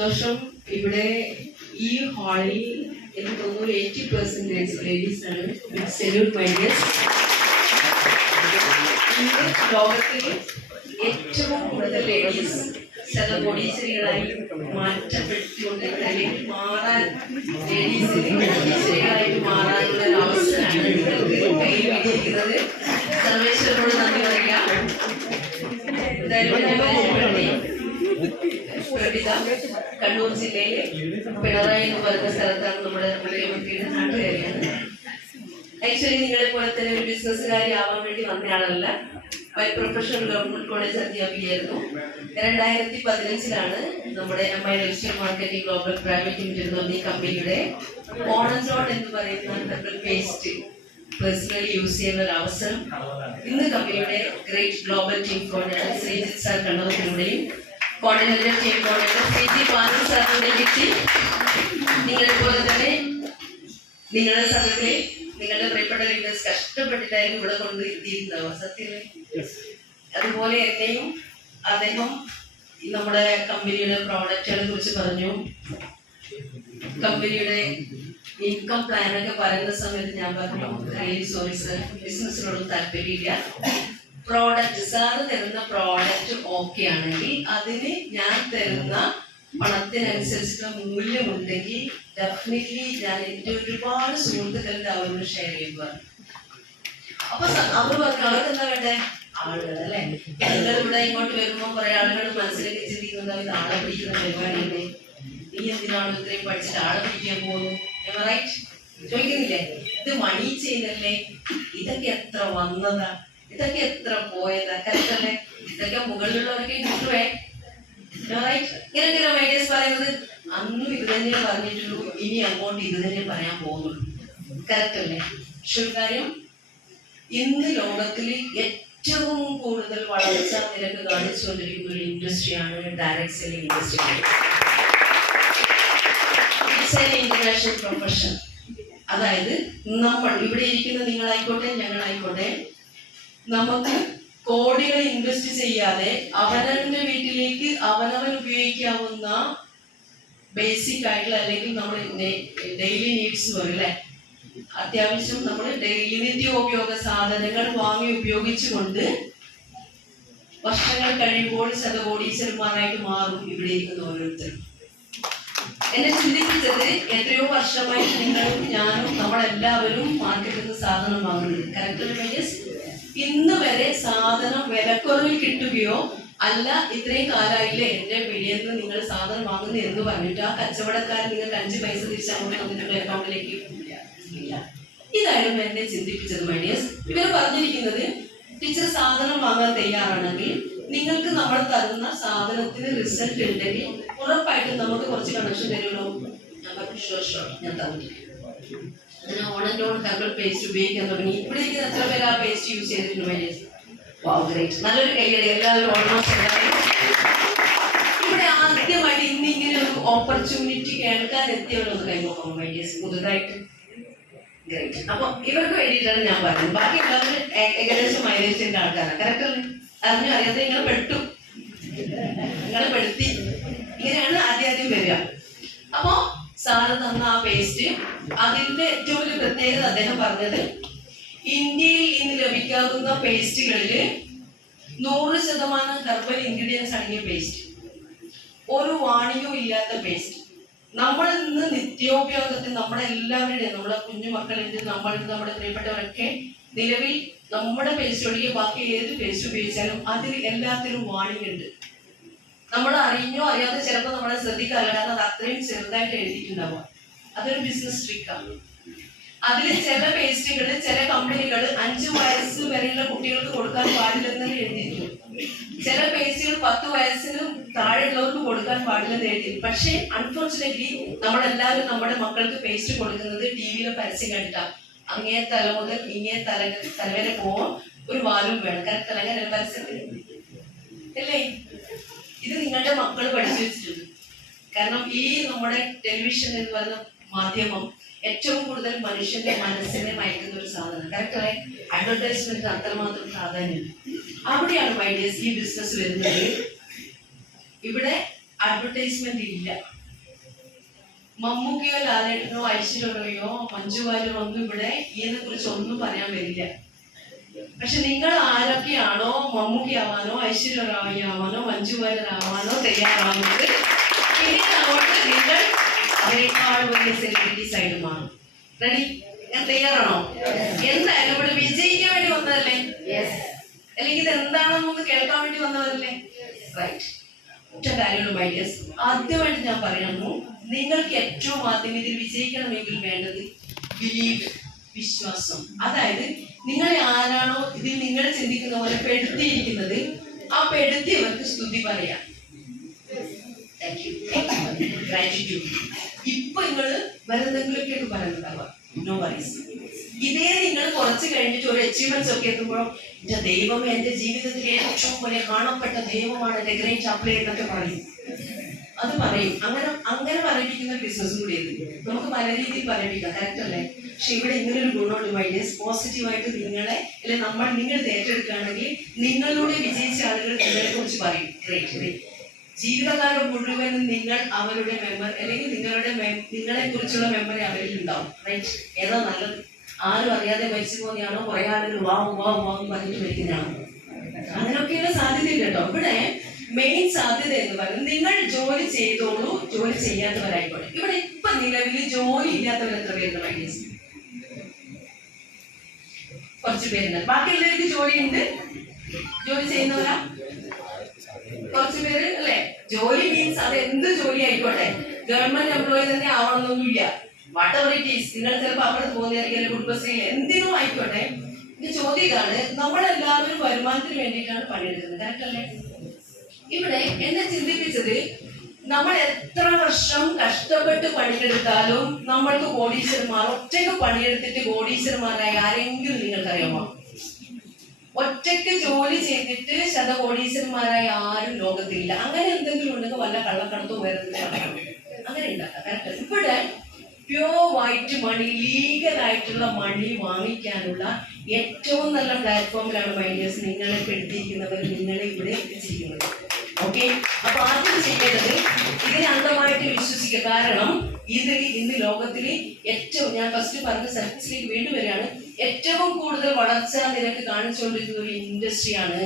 സന്തോഷം. ഇവിടെ ഈ ഹാളിൽ എനിക്ക് തോന്നുന്നു 80% ലേഡീസ് ആണ്. Salute my dears. ഇന്ന് ലോകത്തിൽ ഏറ്റവും കൂടുതൽ ലേഡീസ് കോടീശ്വരികളായി മാറ്റപ്പെടുത്തിക്കൊണ്ട് അല്ലെങ്കിൽ മാറാൻ കോടീശ്വരികളായിട്ട് മാറാനുള്ള ഒരു അവസരമാണ് നിങ്ങൾക്ക് കയ്യിൽ വെച്ചിരിക്കുന്നത്. സർവേശ്വരനോട് നന്ദി പറയാം. കണ്ണൂർ ജില്ലയിലെ പിണറായി എന്ന് പറയുന്ന സ്ഥലത്താണ് നമ്മുടെ മുഖ്യമന്ത്രിയുടെ നാട്ടുകാരിയാണ്. ആക്ച്വലി നിങ്ങളെ പോലെ തന്നെ ഒരു ബിസിനസ്സുകാരി ആവാൻ വേണ്ടി വന്നയാളല്ല. ബൈ പ്രൊഫഷണൽ ഗവൺമെന്റ് കോളേജ് അധ്യാപികയായിരുന്നു. 2015 നമ്മുടെ MI register marketing global private limited എന്ന ഈ കമ്പനിയുടെ ഓണസോൺ എന്ന് പറയുന്ന ഹെർബൽ പേസ്റ്റ് പേഴ്സണലി യൂസ് ചെയ്യുന്ന ഒരു അവസരം ഇന്ന് കമ്പനിയുടെ great global team coordinator Sreejith sir കണ്ണൂരിലൂടെയും coordinator team coordinator Sreeji Panu സാറിലൂടെ കിട്ടി. നിങ്ങളെ പോലെ തന്നെ നിങ്ങളുടെ സമയത്തിൽ നിങ്ങളുടെ പ്രിയപ്പെട്ട ലീഡേഴ്സ് കഷ്ടപ്പെട്ടിട്ടായിരുന്നു ഇവിടെ കൊണ്ട് എത്തിയിട്ടുണ്ടാവുക. സത്യമല്ലേ? അതുപോലെ എന്നെയും അദ്ദേഹം നമ്മുടെ കമ്പനിയുടെ പ്രോഡക്റ്റുകളെ കുറിച്ച് പറഞ്ഞു. കമ്പനിയുടെ ഇൻകം പ്ലാനൊക്കെ പറയുന്ന സമയത്ത് ഞാൻ പറഞ്ഞു, സോറി സർ, ബിസിനസ്സിനോടും താല്പര്യമില്ല. പ്രോഡക്റ്റ് സാറ് തരുന്ന പ്രോഡക്റ്റ് ഓക്കെ ആണെങ്കിൽ അതിന് ഞാൻ തരുന്ന പണത്തിനനുസരിച്ചുള്ള മൂല്യമുണ്ടെങ്കിൽ ഡെഫിനറ്റ്ലി ഞാൻ എൻ്റെ ഒരുപാട് സുഹൃത്തുക്കളുടെ അവരോട് ഷെയർ ചെയ്യുക. അപ്പൊ അവർ പറഞ്ഞു, അവർക്ക് എന്താ വേണ്ടേ? ആളുകൾ അല്ലെ. നിങ്ങൾ ഇവിടെ ഇങ്ങോട്ട് വരുമ്പോൾ കുറെ ആളുകൾ മനസ്സിലേക്ക് ചിന്തിക്കുന്നത് ഇത് ആളെ പിടിക്കുന്ന പരിപാടിയല്ലേ, നീ എന്തിനാണ് ഇത്രയും പഠിച്ചിട്ട് ആളെ പിടിക്കാൻ പോകുന്നു? റൈറ്റ് ചോദിക്കുന്നില്ലേ? ഇത് മണി ചെയ്യുന്നല്ലേ? ഇതൊക്കെ എത്ര വന്നതാ, ഇതൊക്കെ എത്ര പോയതാ? കറക്റ്റ് അല്ലേ? ഇതൊക്കെ മുകളിലുള്ളവരൊക്കെ കിട്ടുവേ. ഇങ്ങനെ ഐഡിയാസ് പറയുന്നത് അന്നും ഇത് തന്നെ പറഞ്ഞിട്ടുള്ളൂ, ഇനി അങ്ങോട്ട് ഇത് തന്നെ പറയാൻ പോകുന്നുള്ളൂ. കറക്റ്റ് അല്ലേ? കാര്യം ഇന്ന് ലോകത്തിൽ ഏറ്റവും കൂടുതൽ വളർച്ച നിരക്ക് കാണിച്ചുകൊണ്ടിരിക്കുന്ന ഒരു ഇൻഡസ്ട്രിയാണ് direct selling industry. It's an international profession. അതായത് നമ്മൾ ഇവിടെ ഇരിക്കുന്ന നിങ്ങളായിക്കോട്ടെ ഞങ്ങളായിക്കോട്ടെ, നമുക്ക് കോടികൾ ഇൻവെസ്റ്റ് ചെയ്യാതെ അവനവന്റെ വീട്ടിലേക്ക് അവനവൻ ഉപയോഗിക്കാവുന്ന ബേസിക് ആയിട്ടുള്ള അല്ലെങ്കിൽ നമ്മൾ ഡെയിലി നീഡ്സ് പറയില്ലേ, അത്യാവശ്യം നമ്മൾ ഡെയിലി നിത്യോപയോഗ സാധനങ്ങൾ വാങ്ങി ഉപയോഗിച്ചുകൊണ്ട് വർഷങ്ങൾ കഴിയുമ്പോൾ ശതകോടീശ്വരന്മാരായിട്ട് മാറും ഇവിടെ ഇരിക്കുന്ന ഓരോരുത്തരും. എന്നെ ചിന്തിപ്പിച്ചത് എത്രയോ വർഷമായി നിങ്ങളും ഞാനും നമ്മളെല്ലാവരും മാർക്കറ്റിൽ നിന്ന് സാധനം വാങ്ങുന്നത്. കറക്റ്റ്. ഇന്ന് വരെ സാധനം വിലക്കുറവിൽ കിട്ടുകയോ അല്ല ഇത്രയും കാലമായില്ലേ എന്റെ പിടിയിൽ നിന്ന് നിങ്ങൾ സാധനം വാങ്ങുന്നു എന്ന് പറഞ്ഞിട്ട് ആ കച്ചവടക്കാരൻ നിങ്ങൾക്ക് 5 പൈസ തിരിച്ചങ്ങോട്ട് തന്നിട്ടുള്ള അക്കൗണ്ടിലേക്ക് ഇല്ല. ഇതായിരുന്നു എന്നെ ചിന്തിപ്പിച്ചത്. മൈഡിയേഴ്സ്, ഇവർ പറഞ്ഞിരിക്കുന്നത് ടീച്ചർ സാധനം വാങ്ങാൻ തയ്യാറാണെങ്കിൽ നിങ്ങൾക്ക് നമ്മൾ തരുന്ന സാധനത്തിന് റിസൾട്ട് ഉണ്ടെങ്കിൽ ഉറപ്പായിട്ടും നമുക്ക് കുറച്ച് കണക്ഷൻ തരുമല്ലോ. ഞാൻ പറഞ്ഞു ഷുവർ ഞാൻ തന്നിട്ടില്ല. അതിന് on and on herbal paste ഉപയോഗിക്കാൻ തുടങ്ങി. ഇവിടെ ഇരിക്കുന്ന എത്ര പേര് ആ പേസ്റ്റ് യൂസ് ചെയ്തിട്ടുണ്ട്? മൈഡിയേഴ്സ്, നല്ലൊരു കൈയടി. എല്ലാവരും ഓൾമോസ്റ്റ് ഇവിടെ ആദ്യമായിട്ട് ഇന്നിങ്ങനെ ഒരു ഓപ്പർച്യൂണിറ്റി കേൾക്കാൻ എത്തിയവരൊന്ന് കൈനോക്കാം മൈഡിയേഴ്സ് പുതുതായിട്ട്. അപ്പൊ ഇവർക്ക് വേണ്ടിയിട്ടാണ് ഞാൻ പറഞ്ഞത്. ബാക്കി എല്ലാവരും ഏകദേശം മൈലേജിന്റെ ആൾക്കാരാണ്. കറക്റ്റ് അല്ലേ? അറിഞ്ഞു അറിയാതെ നിങ്ങളെ പെടുത്തി ഇങ്ങനെയാണ് ആദ്യം വരിക. അപ്പോ സാറ് തന്ന ആ പേസ്റ്റ്, അതിന്റെ ഏറ്റവും വലിയ പ്രത്യേകത അദ്ദേഹം പറഞ്ഞത്, ഇന്ത്യയിൽ ഇന്ന് ലഭിക്കാവുന്ന പേസ്റ്റുകളിൽ 100% ഹെർബൽ ഇൻഗ്രീഡിയൻസ് അടങ്ങിയ പേസ്റ്റ്, ഒരു വാണിയും ഇല്ലാത്ത പേസ്റ്റ്. നമ്മൾ ഇന്ന് നിത്യോപയോഗത്തിൽ നമ്മുടെ എല്ലാവരുടെയും, നമ്മുടെ കുഞ്ഞുമക്കളുണ്ട്, നമ്മളുണ്ട്, നമ്മുടെ പ്രിയപ്പെട്ടവരൊക്കെ നിലവിൽ നമ്മുടെ പേസ്റ്റ് ഒഴികെ ബാക്കി ഏത് പേസ്റ്റ് ഉപയോഗിച്ചാലും അതിൽ എല്ലാത്തിലും വാണിംഗ് ഉണ്ട്. നമ്മൾ അറിഞ്ഞോ അറിയാതെ ചിലപ്പോൾ നമ്മളെ ശ്രദ്ധിക്കാറില്ല, കാരണം അത് അത്രയും ചെറുതായിട്ട് എഴുതിയിട്ടുണ്ടാവുക. അതൊരു ബിസിനസ് ട്രിക്കാണ്. അതിൽ ചില പേസ്റ്റുകൾ ചില കമ്പനികൾ 5 വയസ്സ് വരെയുള്ള കുട്ടികൾക്ക് കൊടുക്കാൻ പാടില്ലെന്ന് എഴുതിയിരുന്നു. ചില പേസ്റ്റുകൾ 10 വയസ്സിന് താഴെയുള്ളവർക്ക് കൊടുക്കാൻ പാടില്ലെന്ന് എഴുതി. പക്ഷേ അൺഫോർച്ചുനേറ്റ്ലി നമ്മളെല്ലാവരും നമ്മുടെ മക്കൾക്ക് പേസ്റ്റ് കൊടുക്കുന്നത് ടിവിയിലെ പരസ്യം കണ്ടിട്ടാണ്. അങ്ങേ തല മുതൽ ഇങ്ങേ തലവരെ പോവാൻ ഒരു വാലും വേണം. കറക്റ്റ് അല്ലെങ്കിൽ പരസ്യത്തിന് അല്ലേ? ഇത് നിങ്ങളുടെ മക്കൾ പഠിച്ചു വെച്ചിട്ടുണ്ട്. കാരണം ഈ നമ്മുടെ ടെലിവിഷൻ എന്ന് പറയുന്ന മാധ്യമം ഏറ്റവും കൂടുതൽ മനുഷ്യന്റെ മനസ്സിനെ മയക്കുന്ന ഒരു സാധനം. കറക്റ്റ്. അഡ്വർടൈസ്മെന്റ് അത്രമാത്രം പ്രാധാന്യം. അവിടെയാണ് മൈഡിയേഴ്സ് ഈ ബിസിനസ് വരുന്നത്. ഇവിടെ അഡ്വർടൈസ്മെന്റ് ഇല്ല. മമ്മൂക്കയോ ലാലേട്ടനോ ഐശ്വര്യയോ മഞ്ജു വാര്യരോ ഒന്നും ഇവിടെ ഇതിനെ കുറിച്ച് ഒന്നും പറയാൻ വരില്ല. പക്ഷെ നിങ്ങൾ ആരൊക്കെയാണോ മമ്മൂക്കയാവാനോ ഐശ്വര്യ റായിയാവാനോ മഞ്ജു വാര്യരാവാനോ തയ്യാറാവുന്നത്, ഇനി അങ്ങോട്ട് നിങ്ങൾ അവരെക്കാൾ വലിയ സെലിബ്രിറ്റീസ് ആയിട്ട് മാറും. റെഡി? ഞാൻ തയ്യാറാണോ? എന്തായാലും ഇവിടെ വിജയിക്കാൻ വേണ്ടി വന്നതല്ലേ, അല്ലെങ്കിൽ ഇത് എന്താണെന്നൊന്ന് കേൾക്കാൻ വേണ്ടി വന്നതല്ലേ? റൈറ്റ്. ഒറ്റ കാര്യമുള്ള മൈഡിയസ്, ആദ്യമായിട്ട് ഞാൻ പറയുന്നു, നിങ്ങൾക്ക് ഏറ്റവും ആദ്യം ഇതിൽ വിജയിക്കണമെങ്കിൽ വേണ്ടത് ബിലീവ്, വിശ്വാസം. അതായത് നിങ്ങളെ ആരാണോ ഇതിൽ നിങ്ങൾ ചിന്തിക്കുന്ന പോലെ പെടുത്തിയിരിക്കുന്നത്, ആ പെടുത്തിയവർക്ക് സ്തുതി പറയാം. ഇപ്പൊ നിങ്ങള് വേറെന്തെങ്കിലുമൊക്കെ പറയുന്നുണ്ടാവുക, നോ വറീസ്. ഇതേ നിങ്ങൾ കുറച്ച് കഴിഞ്ഞിട്ട് ഒരു അച്ചീവ്മെന്റ്സ് ഒക്കെ എത്തുമ്പോഴും എന്റെ ദൈവം എന്റെ ജീവിതത്തിൽ ഏറ്റവും വലിയ കാണപ്പെട്ട ദൈവമാണ് എന്റെ ഗ്രേറ്റ് അപ്ലൈ എന്നൊക്കെ പറയും. അത് പറയും. അങ്ങനെ പറയിപ്പിക്കുന്ന ബിസിനസ്സും കൂടി നമുക്ക് പല രീതിയിൽ പറയിപ്പിക്കാം, കറക്റ്റ് അല്ലേ? പക്ഷെ ഇവിടെ ഇങ്ങനെ ഒരു ഗുണമുണ്ട് മൈഡിയസ്. പോസിറ്റീവായിട്ട് നിങ്ങളെ നിങ്ങൾ ഏറ്റെടുക്കുകയാണെങ്കിൽ നിങ്ങളിലൂടെ വിജയിച്ച ആളുകൾ നിങ്ങളെ കുറിച്ച് പറയും. ഗ്രേറ്റ്. ജീവിതകാലം മുഴുവനും നിങ്ങൾ അവരുടെ മെമ്മറി അല്ലെങ്കിൽ നിങ്ങളെ കുറിച്ചുള്ള മെമ്മറി അവരിൽ ഉണ്ടാവും. റൈറ്റ്? ഏതാ നല്ലത്? ആരും അറിയാതെ മരിച്ചു പോകുന്നതാണോ, കുറെ ആളുകൾ വാവും പറഞ്ഞിട്ട് മരിക്കുന്നതാണോ? അങ്ങനെയൊക്കെയുള്ള സാധ്യതയുണ്ട് കേട്ടോ. ഇവിടെ മെയിൻ സാധ്യത എന്ന് പറയുന്നത് നിങ്ങൾ ജോലി ചെയ്തോളൂ, ജോലി ചെയ്യാത്തവരായിക്കോട്ടെ. ഇവിടെ ഇപ്പൊ നിലവിൽ ജോലി ഇല്ലാത്തവർ എത്ര പേരുണ്ട് മൈഡിയസ്? കുറച്ച് പേരുണ്ട്. ബാക്കി എല്ലാവർക്കും ജോലിയുണ്ട്. ജോലി ചെയ്യുന്നവരാ കുറച്ച് പേര് അല്ലെ? ജോലി മീൻസ് അത് എന്ത് ജോലി ആയിക്കോട്ടെ, ഗവൺമെന്റ് എംപ്ലോയി തന്നെ ആവണമെന്നൊന്നുമില്ല. Whatever it is. നിങ്ങൾ ചിലപ്പോൾ അവിടെ പോകുന്നതായിരിക്കും, കുടുംബശ്രീയിൽ എന്തിനും ആയിക്കോട്ടെ. എന്റെ ചോദ്യം ഇതാണ്, നമ്മളെല്ലാവരും വരുമാനത്തിന് വേണ്ടിയിട്ടാണ് പണിയെടുക്കുന്നത്, കറക്റ്റ് അല്ലേ? ഇവിടെ എന്നെ ചിന്തിപ്പിച്ചത്, നമ്മൾ എത്ര വർഷം കഷ്ടപ്പെട്ട് പണിയെടുത്താലും നമ്മൾക്ക് കോടീശ്വരന്മാർ, ഒറ്റയ്ക്ക് പണിയെടുത്തിട്ട് കോടീശ്വരന്മാരായ ആരെങ്കിലും നിങ്ങൾക്കറിയാമോ? ഒറ്റയ്ക്ക് ജോലി ചെയ്തിട്ട് ശതകോടീശ്വരന്മാരായ ആരും ലോകത്തില്ല. അങ്ങനെ എന്തെങ്കിലും ഉണ്ടെങ്കിൽ വല്ല കള്ളക്കടത്തോ വേറെ അങ്ങനെ ഉണ്ടാക്കാം, കറക്റ്റ്. ഇവിടെ പ്യോർ വൈറ്റ് മണി, ലീഗലായിട്ടുള്ള മണി വാങ്ങിക്കാനുള്ള ഏറ്റവും നല്ല പ്ലാറ്റ്ഫോമിലാണ് മൈഡിയസ് നിങ്ങളെ പെടുത്തിയിരിക്കുന്നവർ നിങ്ങളെ ഇവിടെ എത്തിച്ചിരിക്കുന്നത്. ഓക്കെ? അപ്പൊ ആദ്യം ചെയ്യേണ്ടത് ഇതിനെ അന്ധമായിട്ട് വിശ്വസിക്കുക. കാരണം ഇത് ഇന്ന് ലോകത്തില് ഏറ്റവും, ഞാൻ ഫസ്റ്റ് പറഞ്ഞ സർവീസിലേക്ക് വീണ്ടും വരികയാണ്, ഏറ്റവും കൂടുതൽ വളർച്ചാ നിരക്ക് കാണിച്ചുകൊണ്ടിരിക്കുന്ന ഒരു ഇൻഡസ്ട്രിയാണ്.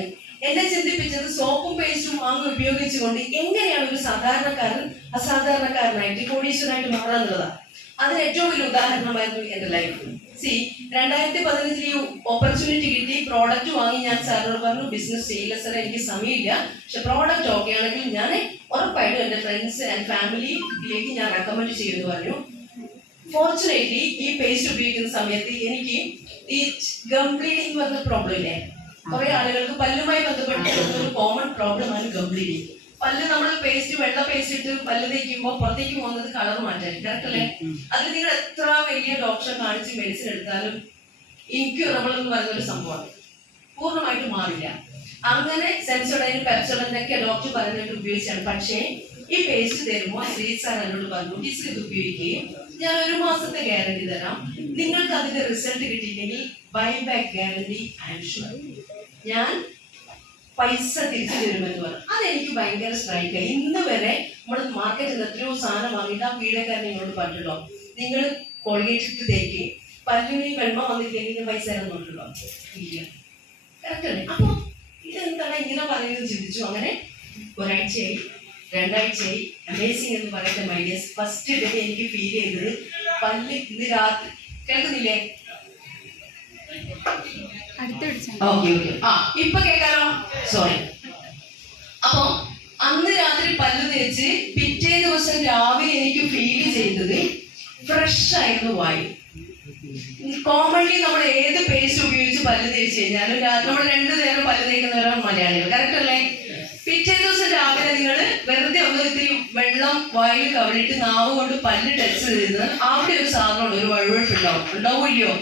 എന്നെ ചിന്തിപ്പിച്ചത്, സോപ്പും പേസ്റ്റും വാങ്ങി ഉപയോഗിച്ചുകൊണ്ട് എങ്ങനെയാണ് ഒരു സാധാരണക്കാരൻ അസാധാരണക്കാരനായിട്ട് കോടീശ്വരനായിട്ട് മാറാന്നുള്ളതാണ്. അതിന് ഏറ്റവും വലിയ ഉദാഹരണമായിരുന്നു എന്റെ ലൈഫ്. 2015 ഓപ്പർച്യൂണിറ്റി കിട്ടി, പ്രോഡക്റ്റ് വാങ്ങി. ഞാൻ സാറിനോട് പറഞ്ഞു, ബിസിനസ് ചെയ്യില്ല സാർ, എനിക്ക് സമയമില്ല, പക്ഷെ പ്രോഡക്റ്റ് ഓക്കെ ആണെങ്കിൽ ഞാൻ ഉറപ്പായിട്ടും എന്റെ ഫ്രണ്ട്സ് ആൻഡ് ഫാമിലിയിലേക്ക് ഞാൻ റെക്കമെൻഡ് ചെയ്യുമെന്ന് പറഞ്ഞു. ഫോർച്ചുനേറ്റ്ലി ഈ പേസ്റ്റ് ഉപയോഗിക്കുന്ന സമയത്ത് എനിക്ക് ഈ ഗം ബ്ലീഡിങ് പറഞ്ഞ പ്രോബ്ലം ഇല്ലേ? കുറെ ആളുകൾക്ക് പല്ലുമായി ബന്ധപ്പെട്ടിട്ടുള്ള ഒരു കോമൺ പ്രോബ്ലമാണ് ഗം ബ്ലീഡിങ്. പല്ല് നമ്മൾ പേസ്റ്റ്, വെള്ള പേസ്റ്റ് ഇട്ട് പല്ല് തേക്കുമ്പോൾ പുറത്തേക്ക് പോകുന്നത് കളർ മാറ്റാൻ, കറക്റ്റ് അല്ലേ? അതിൽ നിങ്ങൾ എത്ര വലിയ ഡോക്ടറെ കാണിച്ച് മെഡിസിൻ എടുത്താലും ഇൻക്യൂറബിൾ എന്ന് പറയുന്ന ഒരു സംഭവമാണ്, പൂർണ്ണമായിട്ട് മാറില്ല. അങ്ങനെ സെൻസോഡൈൻ, പെപ്സോഡൈൻ ഒക്കെ ഡോക്ടർ പറയുന്നതായിട്ട് ഉപയോഗിച്ചാണ്. പക്ഷേ ഈ പേസ്റ്റ് തരുമ്പോൾ ശ്രീ സാർ എന്നോട് പറഞ്ഞു, ടീച്ചർ ഇത് ഉപയോഗിക്കുകയും ഞാൻ 1 മാസത്തെ ഗ്യാരണ്ടി തരാം, നിങ്ങൾക്ക് അതിന്റെ റിസൾട്ട് കിട്ടിയില്ലെങ്കിൽ buyback guarantee I am sure, ഞാൻ പൈസ തിരിച്ചു തരുമെന്ന് പറഞ്ഞു. അതെനിക്ക് ഭയങ്കര സ്ട്രൈക്കായി. ഇന്ന് വരെ നമ്മൾ മാർക്കറ്റിൽ എത്രയോ സാധനം വാങ്ങിയിട്ട് ആ പീഡക്കാരൻ നിങ്ങളോട് പറഞ്ഞിട്ടുണ്ടോ, നിങ്ങൾ കോൾഗേറ്റ് ഇട്ട് തേക്ക്, പല്ലിന് വെള്ളം വന്നില്ലെങ്കിൽ പൈസ തരുന്നുണ്ടല്ലോ? ഇല്ല, കറക്റ്റ് അല്ലേ? അപ്പൊ ഇതെന്താണ് ഇങ്ങനെ പറയുന്നത് ചിന്തിച്ചു. അങ്ങനെ ഒരാഴ്ചയായി, 2 ആഴ്ചയായി. അമേസിംഗ് എന്ന് പറയുന്ന മൈഡിയസ്. ഫസ്റ്റ് ഡേ എനിക്ക് ഫീൽ ചെയ്തത് പല്ല് ഇന്ന് രാത്രി, കേൾക്കുന്നില്ലേ? ഇപ്പൊ കേൾക്കാലോ? സോറി. അപ്പൊ അന്ന് രാത്രി പല്ല് തേച്ച് പിറ്റേ ദിവസം രാവിലെ എനിക്ക് ഫീൽ ചെയ്തത് ഫ്രഷ് ആയിരുന്നു വായു. കോമൺലി നമ്മൾ ഏത് പേസ്റ്റ് ഉപയോഗിച്ച് പല്ല് തേച്ച് കഴിഞ്ഞാലും നമ്മൾ 2 നേരം പല്ല് തേക്കുന്നവരാണ് മലയാളികൾ, കറക്റ്റ് അല്ലേ? പിറ്റേ ദിവസം രാവിലെ നിങ്ങൾ വെറുതെ ഇത്തിരി വെള്ളം വായിൽ കവളിട്ട് നാവ് കൊണ്ട് പല്ല് ടച്ച് ചെയ്ത് അവിടെ ഒരു സാധനമുണ്ട്, ഒരു വഴുവഴുപ്പ് ഉണ്ടാവും ഇല്ലയോ?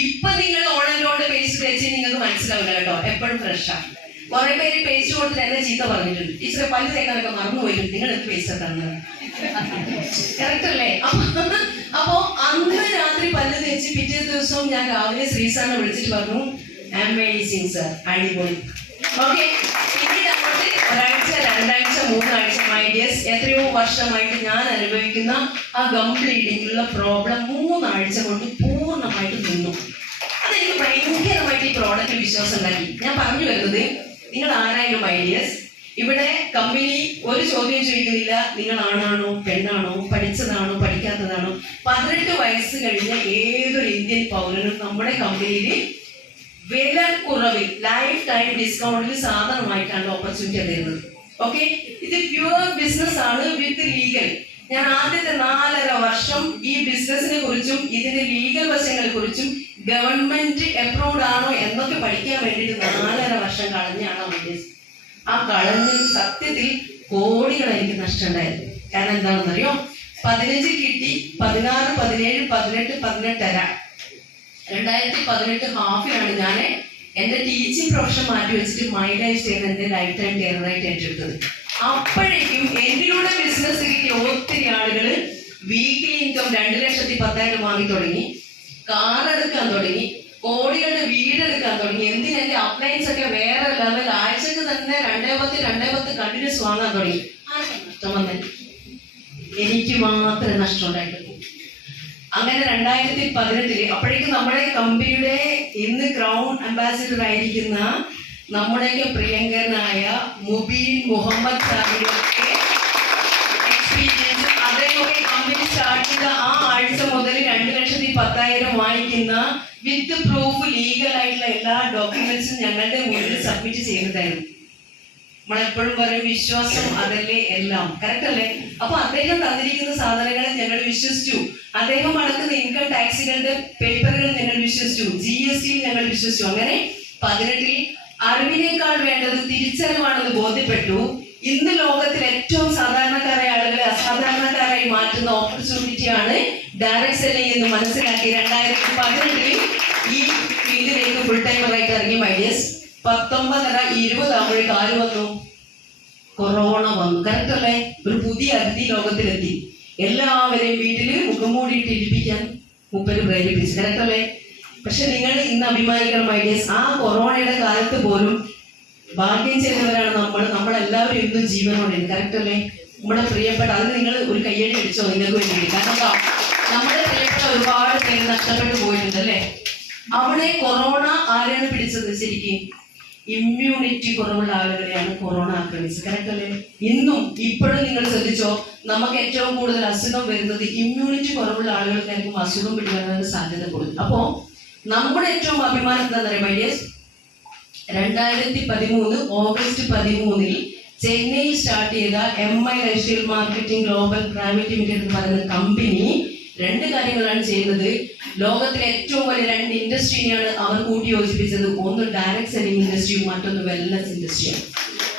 ഇപ്പൊ നിങ്ങൾ ഓണലോണ്ട് പേസ്റ്റ് തേച്ച് നിങ്ങൾക്ക് മനസ്സിലാവില്ല കേട്ടോ, എപ്പോഴും ഫ്രഷാണ്. കുറെ പേര് പേസ്റ്റ് കൊടുത്തിട്ട് എന്നെ ചീത്ത പറഞ്ഞിട്ടുണ്ട്, ടീച്ചറെ പല്ല് തേക്കാനൊക്കെ മറന്നുപോയിട്ടുണ്ട്, നിങ്ങൾ എന്ത് പേസ്റ്റ് തന്നത്, കറക്റ്റ് അല്ലേ? അപ്പോ അന്ന് രാത്രി പല്ല് തേച്ച് പിറ്റേ ദിവസം ഞാൻ രാവിലെ ശ്രീസാറിനെ വിളിച്ചിട്ട് പറഞ്ഞു, അമേസിംഗ് സർ, അടിപൊളി. ഓക്കെ, പിന്നീട് അങ്ങോട്ട് 1 ആഴ്ച, 2 ആഴ്ച, 3 ആഴ്ച മൈഡിയസ് ഇയേഴ്സ് എത്രയോ വർഷമായിട്ട് ഞാൻ അനുഭവിക്കുന്ന ആ ഗം ബ്ലീഡിങ്ങിലുള്ള പ്രോബ്ലം 3 ആഴ്ച കൊണ്ട് പൂർണ്ണമായിട്ട് നിന്നു. അതെനിക്ക് ഭയങ്കരമായിട്ട് ഈ പ്രോഡക്റ്റ് വിശ്വാസം ഉണ്ടാക്കി. ഞാൻ പറഞ്ഞു വരുന്നത്, നിങ്ങൾ ആരായാലും ഐഡിയസ്, ഇവിടെ കമ്പനി ഒരു ചോദ്യം ചോദിക്കുന്നില്ല, നിങ്ങൾ ആണാണോ പെണ്ണാണോ, പഠിച്ചതാണോ പഠിക്കാത്തതാണോ. 18 വയസ്സ് കഴിഞ്ഞ ഏതൊരു ഇന്ത്യൻ പൗരനും നമ്മുടെ കമ്പനിയിൽ വില കുറവിൽ ലൈഫ് ടൈം ഡിസ്കൗണ്ടിൽ സാധനം വാങ്ങിക്കാനുള്ള ഓപ്പർച്യൂണിറ്റി തരുന്നത്. ഓക്കെ, ഇത് പ്യുവർ ബിസിനസ് ആണ് വിത്ത് ലീഗൽ. ഞാൻ ആദ്യത്തെ 4.5 വർഷം ഈ ബിസിനസിനെ കുറിച്ചും ഇതിന്റെ ലീഗൽ വശങ്ങളെ കുറിച്ചും ഗവൺമെന്റ് അപ്രൂവ്ഡ് ആണോ എന്നൊക്കെ പഠിക്കാൻ വേണ്ടിയിട്ട് 4.5 വർഷം കളഞ്ഞാണ് ഉദ്ദേശിച്ചത്. ആ കളഞ്ഞ് സത്യത്തിൽ കോടികൾ എനിക്ക് നഷ്ടമുണ്ടായിരുന്നു. കാരണം എന്താണെന്നറിയോ, 15 കിട്ടി, 16, 17, 18, 18.5 2018 ഹാഫിലാണ് ഞാൻ എൻ്റെ ടീച്ചിങ് പ്രൊഫഷൻ മാറ്റി വെച്ചിട്ട് മൈ ലൈഫ് സ്റ്റൈൽ എൻ്റെ ലൈഫ് ടൈം കെയറായിട്ട് ഏറ്റെടുത്തത്. അപ്പോഴേക്കും എന്നിലൂടെ ബിസിനസ് കിട്ടിയ ഒത്തിരി ആളുകൾ വീക്ക്ലി ഇൻകം 2,10,000 വാങ്ങി തുടങ്ങി, കാർ എടുക്കാൻ തുടങ്ങി, കോടികളുടെ വീടെടുക്കാൻ തുടങ്ങി. എന്തിനെന്റെ അപ്ലയൻസ് ഒക്കെ വേറെ ലെവൽ, ആഴ്ചക്ക് തന്നെ 210 കണ്ടിന്യൂസ് വാങ്ങാൻ തുടങ്ങി. ആർക്കും നഷ്ടം വന്നെ? എനിക്ക് മാത്രമേ നഷ്ടം ഉണ്ടായിട്ടുള്ളൂ. അങ്ങനെ 2018 അപ്പോഴേക്കും നമ്മുടെ കമ്പനിയുടെ ഇന്ന് ക്രൗൺ അംബാസിഡർ ആയിരിക്കുന്ന നമ്മുടെയൊക്കെ പ്രിയങ്കരനായ മുബീൻ മുഹമ്മദ് സാഹിബൊക്കെ എക്സ്പീരിയൻസ്, അദ്ദേഹമൊക്കെ കമ്പനി സ്റ്റാർട്ട് ചെയ്ത ആ ആഴ്ച മുതൽ 2,10,000 വാങ്ങിക്കുന്ന വിത്ത് പ്രൂഫ് ലീഗൽ ആയിട്ടുള്ള എല്ലാ ഡോക്യുമെന്റ്സും ഞങ്ങളുടെ മുന്നിൽ സബ്മിറ്റ് ചെയ്യുന്നതായിരുന്നു. നമ്മളെപ്പോഴും പറയും വിശ്വാസം അതല്ലേ എല്ലാം, കറക്റ്റ് അല്ലേ? അപ്പൊ അദ്ദേഹം തന്നിരിക്കുന്ന സാധനങ്ങൾ ഞങ്ങൾ വിശ്വസിച്ചു. അദ്ദേഹം അടക്കുന്ന ഇൻകം ടാക്സുകളുടെ പേപ്പറുകൾ ഞങ്ങൾ വിശ്വസിച്ചു, GST ഞങ്ങൾ വിശ്വസിച്ചു. അങ്ങനെ 18 അറിവിനേക്കാൾ വേണ്ടത് തിരിച്ചറിവാണെന്ന് ബോധ്യപ്പെട്ടു. ഇന്ന് ലോകത്തിൽ ഏറ്റവും സാധാരണക്കാരായ ആളുകളെ അസാധാരണക്കാരായി മാറ്റുന്ന ഓപ്പർച്യൂണിറ്റിയാണ് ഡയറക്ട് സെല്ലിംഗ് എന്ന് മനസ്സിലാക്കി 2018 ഈ ഫീൽഡിലേക്ക് ഫുൾ ടൈമറായിട്ട് ഇറങ്ങി. മൈഡിയസ് 19.5-20 ആകുമ്പോഴേക്ക് ആര് വന്നു? കൊറോണ വന്നു. കറക്റ്റ് അല്ലേ? ഒരു പുതിയ അതിഥി ലോകത്തിലെത്തി. എല്ലാവരെയും വീട്ടില് മുഖംമൂടിയിട്ട് ഇരിപ്പിക്കാൻ മൂപ്പര് പ്രേരിപ്പിച്ചു. കറക്റ്റ് അല്ലേ? പക്ഷെ നിങ്ങൾ ഇന്ന് അഭിമാനിക്കണം മൈഡിയസ്, ആ കൊറോണയുടെ കാലത്ത് പോലും ഭാഗ്യം ചെയ്തവരാണ് നമ്മളെല്ലാവരും ഇന്നും ജീവനോടെ. കറക്റ്റ് അല്ലേ? നമ്മുടെ പ്രിയപ്പെട്ട, അതിന് നിങ്ങൾ ഒരു കയ്യടി അടിച്ചോ നിങ്ങൾക്ക് വേണ്ടി. കാരണം നമ്മുടെ പ്രിയപ്പെട്ട ഒരുപാട് പേര് നഷ്ടപ്പെട്ടു പോയിട്ടുണ്ട് അല്ലേ? അവിടെ കൊറോണ ആരെയാണ് പിടിച്ചത്? ശരിക്കും ഇമ്മ്യൂണിറ്റി കുറവുള്ള ആളുകളെയാണ് കൊറോണ ആക്രമിച്ചത്. കറക്റ്റ് അല്ലേ? ഇന്നും ഇപ്പോഴും നിങ്ങൾ ശ്രദ്ധിച്ചോ, നമുക്ക് ഏറ്റവും കൂടുതൽ അസുഖം വരുന്നത് ഇമ്മ്യൂണിറ്റി കുറവുള്ള ആളുകൾക്കായിരിക്കും അസുഖം പിടിക്കാനുള്ള സാധ്യത കൂടുതൽ. അപ്പോ നമ്മുടെ ഏറ്റവും അഭിമാനം എന്താ പറയുക മൈഡിയസ്, 2013 ഓഗസ്റ്റ് 13 ചെന്നൈയിൽ സ്റ്റാർട്ട് ചെയ്ത MI lifestyle marketing global private limited എന്ന് പറയുന്ന കമ്പനി 2 കാര്യങ്ങളാണ് ചെയ്യുന്നത്. ലോകത്തിലെ ഏറ്റവും വലിയ 2 ഇൻഡസ്ട്രീനെയാണ് അവർ കൂട്ടി യോജിപ്പിച്ചത്. ഒന്ന് ഡയറക്ട് സെല്ലിംഗ് ഇൻഡസ്ട്രിയും മറ്റൊന്ന് വെൽനസ് ഇൻഡസ്ട്രിയാണ്.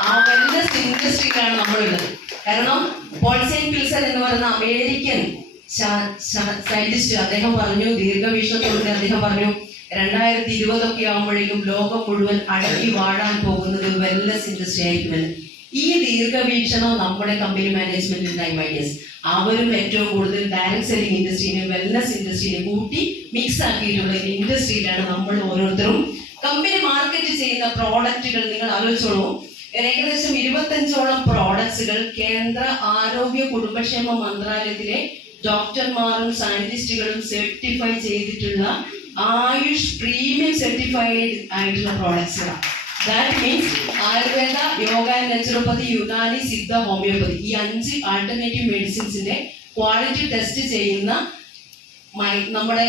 ആ വെൽനസ് ഇൻഡസ്ട്രിയിലാണ് നമ്മളുള്ളത്. കാരണം പോൾസൈൻ പിൽസൺ എന്ന് പറയുന്ന അമേരിക്കൻ സയന്റിസ്റ്റ് അദ്ദേഹം പറഞ്ഞു, ദീർഘവീക്ഷണത്തോടെ അദ്ദേഹം പറഞ്ഞു, 2020 ആകുമ്പോഴേക്കും ലോകം മുഴുവൻ അടക്കി വാഴാൻ പോകുന്നത് വെൽനസ് ഇൻഡസ്ട്രി ആയിരിക്കുമെന്ന്. ഈ ദീർഘവീക്ഷണം നമ്മുടെ കമ്പനി മാനേജ്മെന്റിൽ ഉണ്ടായി മൈഡിയസ്. അവരും ഏറ്റവും കൂടുതൽ ഡയറക്ട് സെല്ലിംഗ് ഇൻഡസ്ട്രീനെ വെൽനസ് ഇൻഡസ്ട്രീനെ കൂട്ടി മിക്സ് ആക്കിയിട്ടുള്ള ഇൻഡസ്ട്രിയിലാണ് നമ്മൾ ഓരോരുത്തരും. കമ്പനി മാർക്കറ്റ് ചെയ്യുന്ന പ്രോഡക്റ്റുകൾ നിങ്ങൾ ആലോചിച്ചോളൂ, ഏകദേശം 25ഓളം പ്രോഡക്ട്സുകൾ കേന്ദ്ര ആരോഗ്യ കുടുംബക്ഷേമ മന്ത്രാലയത്തിലെ ഡോക്ടർമാരും സയന്റിസ്റ്റുകളും സർട്ടിഫൈ ചെയ്തിട്ടുള്ള ആയുഷ് പ്രീമിയം സർട്ടിഫൈഡ് ആയിട്ടുള്ള പ്രോഡക്ട്സുകളാണ്. That means Ayurveda, yoga and naturopathy, Unani, Siddha, homeopathy, ഈ 5 ആൾട്ടർനേറ്റീവ് മെഡിസിൻസിന്റെ ക്വാളിറ്റി ടെസ്റ്റ് ചെയ്യുന്ന നമ്മുടെ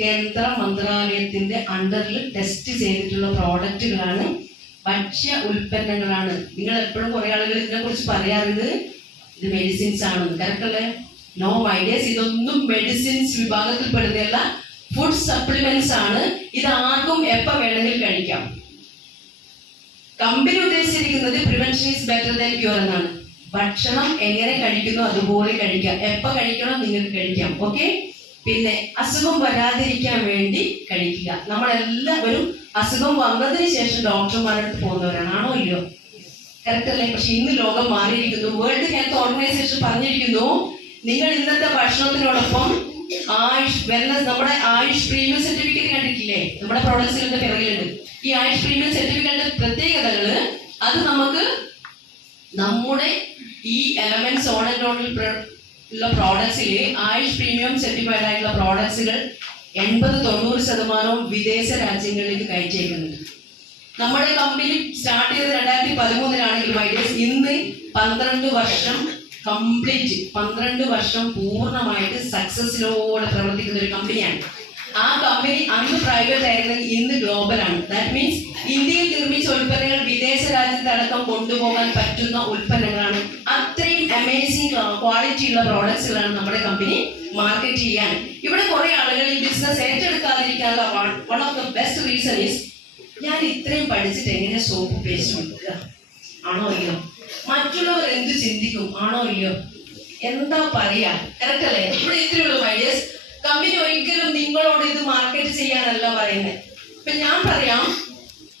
കേന്ദ്ര മന്ത്രാലയത്തിന്റെ അണ്ടറിൽ ടെസ്റ്റ് ചെയ്തിട്ടുള്ള പ്രോഡക്റ്റുകളാണ്, ഭക്ഷ്യ ഉൽപ്പന്നങ്ങളാണ്. നിങ്ങൾ എപ്പോഴും കുറെ ആളുകൾ ഇതിനെ കുറിച്ച് പറയാറുണ്ട് ഇത് മെഡിസിൻസ് ആണെന്ന്. കറക്റ്റ് അല്ലേ? നോ മൈഡിയസ്, ഇതൊന്നും മെഡിസിൻസ് വിഭാഗത്തിൽ പെടുന്നതല്ല, ഫുഡ് സപ്ലിമെന്റ്സ് ആണ്. ഇത് ആർക്കും എപ്പോൾ വേണമെങ്കിലും കഴിക്കാം. കമ്പനി ഉദ്ദേശിച്ചിരിക്കുന്നത് prevention is better than cure എന്നാണ്. ഭക്ഷണം എങ്ങനെ കഴിക്കുന്നു അതുപോലെ കഴിക്കാം, എപ്പോൾ കഴിക്കണം നിങ്ങൾക്ക് കഴിക്കാം. ഓക്കെ, പിന്നെ അസുഖം വരാതിരിക്കാൻ വേണ്ടി കഴിക്കുക. നമ്മളെല്ലാവരും അസുഖം വന്നതിന് ശേഷം ഡോക്ടർമാരുടെ അടുത്ത് പോകുന്നവരാണ്, ആണോ ഇല്ലയോ? കറക്റ്റ് അല്ലേ? പക്ഷെ ഇന്ന് ലോകം മാറിയിരിക്കുന്നു. വേൾഡ് ഹെൽത്ത് ഓർഗനൈസേഷൻ പറഞ്ഞിരിക്കുന്നു, നിങ്ങൾ ഇന്നത്തെ ഭക്ഷണത്തിനോടൊപ്പം ആയുഷ് വെൽനസ്, നമ്മുടെ ആയുഷ് പ്രീമിയം സർട്ടിഫിക്കറ്റ് കണ്ടിട്ടില്ലേ? നമ്മുടെ പ്രോഡക്ട്സുകളുടെ പിറകിലുണ്ട്. ഈ ആയുഷ് പ്രീമിയം സർട്ടിഫിക്കറ്റിന്റെ പ്രത്യേകതകള് അത് നമുക്ക് നമ്മുടെ ഈ എലമെന്റ്സ് ഓൺ ആൻഡ് ഓണിൽ ഉള്ള പ്രോഡക്ട്സിൽ ആയുഷ് പ്രീമിയം സർട്ടിഫൈഡ് ആയിട്ടുള്ള പ്രോഡക്ട്സുകൾ 80-90% വിദേശ രാജ്യങ്ങളിലേക്ക് കയറ്റിയേക്കുന്നുണ്ട്. നമ്മുടെ കമ്പനി സ്റ്റാർട്ട് ചെയ്തത് 2013 മൈഡിയസ് ഇന്ന് 12 വർഷം കംപ്ലീറ്റ് 12 വർഷം പൂർണ്ണമായിട്ട് സക്സസിലോടെ പ്രവർത്തിക്കുന്ന ഒരു കമ്പനിയാണ്. ആ കമ്പനി അന്ന് പ്രൈവറ്റ് ആയിരുന്നെങ്കിൽ ഇന്ന് ഗ്ലോബലാണ്. ദാറ്റ് മീൻസ് ഇന്ത്യയിൽ നിർമ്മിച്ച ഉൽപ്പന്നങ്ങൾ വിദേശ രാജ്യത്തടക്കം കൊണ്ടുപോകാൻ പറ്റുന്ന ഉൽപ്പന്നങ്ങളാണ്. അത്രയും അമേസിംഗ് ക്വാളിറ്റി ഉള്ള പ്രോഡക്ട്സുകളാണ് നമ്മുടെ കമ്പനി മാർക്കറ്റ് ചെയ്യാൻ. ഇവിടെ കുറെ ആളുകൾ ഈ ബിസിനസ് ഏറ്റെടുക്കാതിരിക്കാനുള്ള one of the best reason is ഞാൻ ഇത്രയും പഠിച്ചിട്ട് എങ്ങനെ സോപ്പ് പേസ്റ്റ് വിൽക്കുക ആണോ ഇല്ലയോ, മറ്റുള്ളവർ എന്ത് ചിന്തിക്കും ആണോ ഇല്ലയോ, എന്താ പറയാ, കറക്റ്റ് അല്ലേ? ഇവിടെ ഇത്രയുള്ള ഐഡിയസ്. കമ്പനി ഒരിക്കലും നിങ്ങളോട് ഇത് മാർക്കറ്റ് ചെയ്യാനല്ല പറയുന്നത്. ഇപ്പൊ ഞാൻ പറയാം,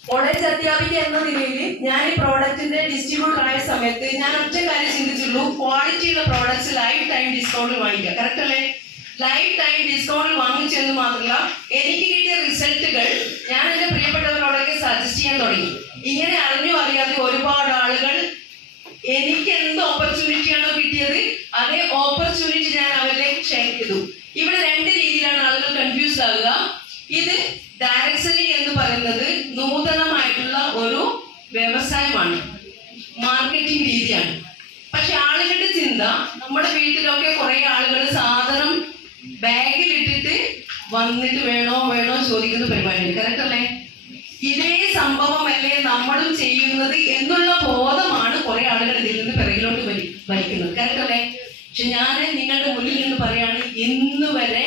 കോളേജ് അധ്യാപിക എന്ന നിലയിൽ ഞാൻ ഈ പ്രോഡക്റ്റിന്റെ ഡിസ്ട്രിബ്യൂട്ടർ ആയ സമയത്ത് ഞാൻ ഒറ്റ കാര്യം ചിന്തിച്ചുള്ളൂ, ക്വാളിറ്റിയുള്ള പ്രോഡക്ട്സ് ലൈഫ് ടൈം ഡിസ്കൗണ്ടിൽ വാങ്ങിക്കുക. കറക്റ്റ് അല്ലേ? ലൈഫ് ടൈം ഡിസ്കൗണ്ടിൽ വാങ്ങിച്ചെന്ന് മാത്രമല്ല, എനിക്ക് കിട്ടിയ റിസൾട്ടുകൾ ഞാൻ എന്റെ പ്രിയപ്പെട്ടവരോടൊക്കെ സജസ്റ്റ് ചെയ്യാൻ തുടങ്ങി. ഇങ്ങനെ അറിയാതെ ഒരുപാട് ആളുകൾ എനിക്ക് എന്ത് ഓപ്പർച്യൂണിറ്റിയാണോ കിട്ടിയത് അതേ ഓപ്പർച്യൂണിറ്റി ഞാൻ അവരിലേക്ക് ഷെയർ ചെയ്തു. ഇവിടെ 2 രീതിയിലാണ് ആളുകൾ കൺഫ്യൂസ്ഡ് ആവുക. ഇത് ഡയറക്ട് സെല്ലിംഗ് എന്ന് പറയുന്നത് നൂതനമായിട്ടുള്ള ഒരു വ്യവസായമാണ്, മാർക്കറ്റിംഗ് രീതിയാണ്. പക്ഷെ ആളുകളുടെ ചിന്ത, നമ്മുടെ വീട്ടിലൊക്കെ കുറെ ആളുകൾ സാധനം ബാഗിൽ ഇട്ടിട്ട് വന്നിട്ട് വേണോ ചോദിക്കുന്ന പരിപാടിയാണ്. കറക്റ്റ് അല്ലേ? ഇതേ സംഭവമല്ലേ നമ്മളും ചെയ്യുന്നത് എന്നുള്ള ബോധമാണ് കുറെ ആളുകൾ ഇതിൽ നിന്ന് പിറകിലോട്ട് വലിക്കുന്നത്. കറക്റ്റ് അല്ലേ? പക്ഷെ ഞാൻ നിങ്ങളുടെ മുന്നിൽ നിന്ന് പറയാണ്, ഇന്ന് വരെ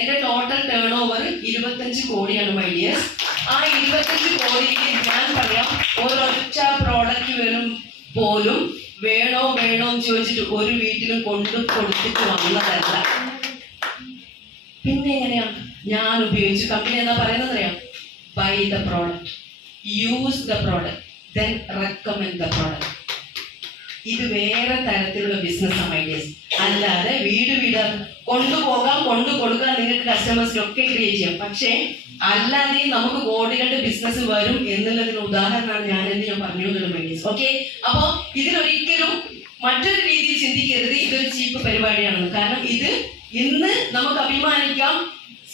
എന്റെ ടോട്ടൽ ടേൺ ഓവർ 25 കോടിയാണ് മൈ ഡിയേഴ്സ്. ആ 25 കോടിയിൽ ഞാൻ പറയാം, ഒരൊറ്റ പ്രോഡക്റ്റ് പോലും വേണോ എന്ന് ചോദിച്ചിട്ട് ഒരു വീട്ടിലും കൊടുത്തിട്ട് വന്നതല്ല. പിന്നെ എങ്ങനെയാ ഞാൻ ഉപയോഗിച്ചു? കമ്പനി എന്താ പറയുന്നത് അറിയാം? Buy the product, use the product, then recommend the product. ഇത് വേറെ തരത്തിലുള്ള ബിസിനസ് ഐഡിയസ്. അല്ലാതെ വീട് കൊണ്ടുപോകാം, കൊണ്ടു കൊടുക്കാൻ നിങ്ങൾക്ക് കസ്റ്റമേഴ്സിനൊക്കെ ക്രിയേറ്റ് ചെയ്യാം. പക്ഷേ അല്ലാതെ നമുക്ക് കോടികളുടെ ബിസിനസ് വരും എന്നുള്ളതിന് ഉദാഹരണമാണ് ഞാൻ പറഞ്ഞുകൊണ്ടുള്ള ഐഡിയസ്. ഓക്കെ, അപ്പോ ഇതിലൊരിക്കലും മറ്റൊരു രീതിയിൽ ചിന്തിക്കരുത് ഇതൊരു ചീപ്പ് പരിപാടിയാണെന്ന്. കാരണം ഇത് ഇന്ന് നമുക്ക് അഭിമാനിക്കാം,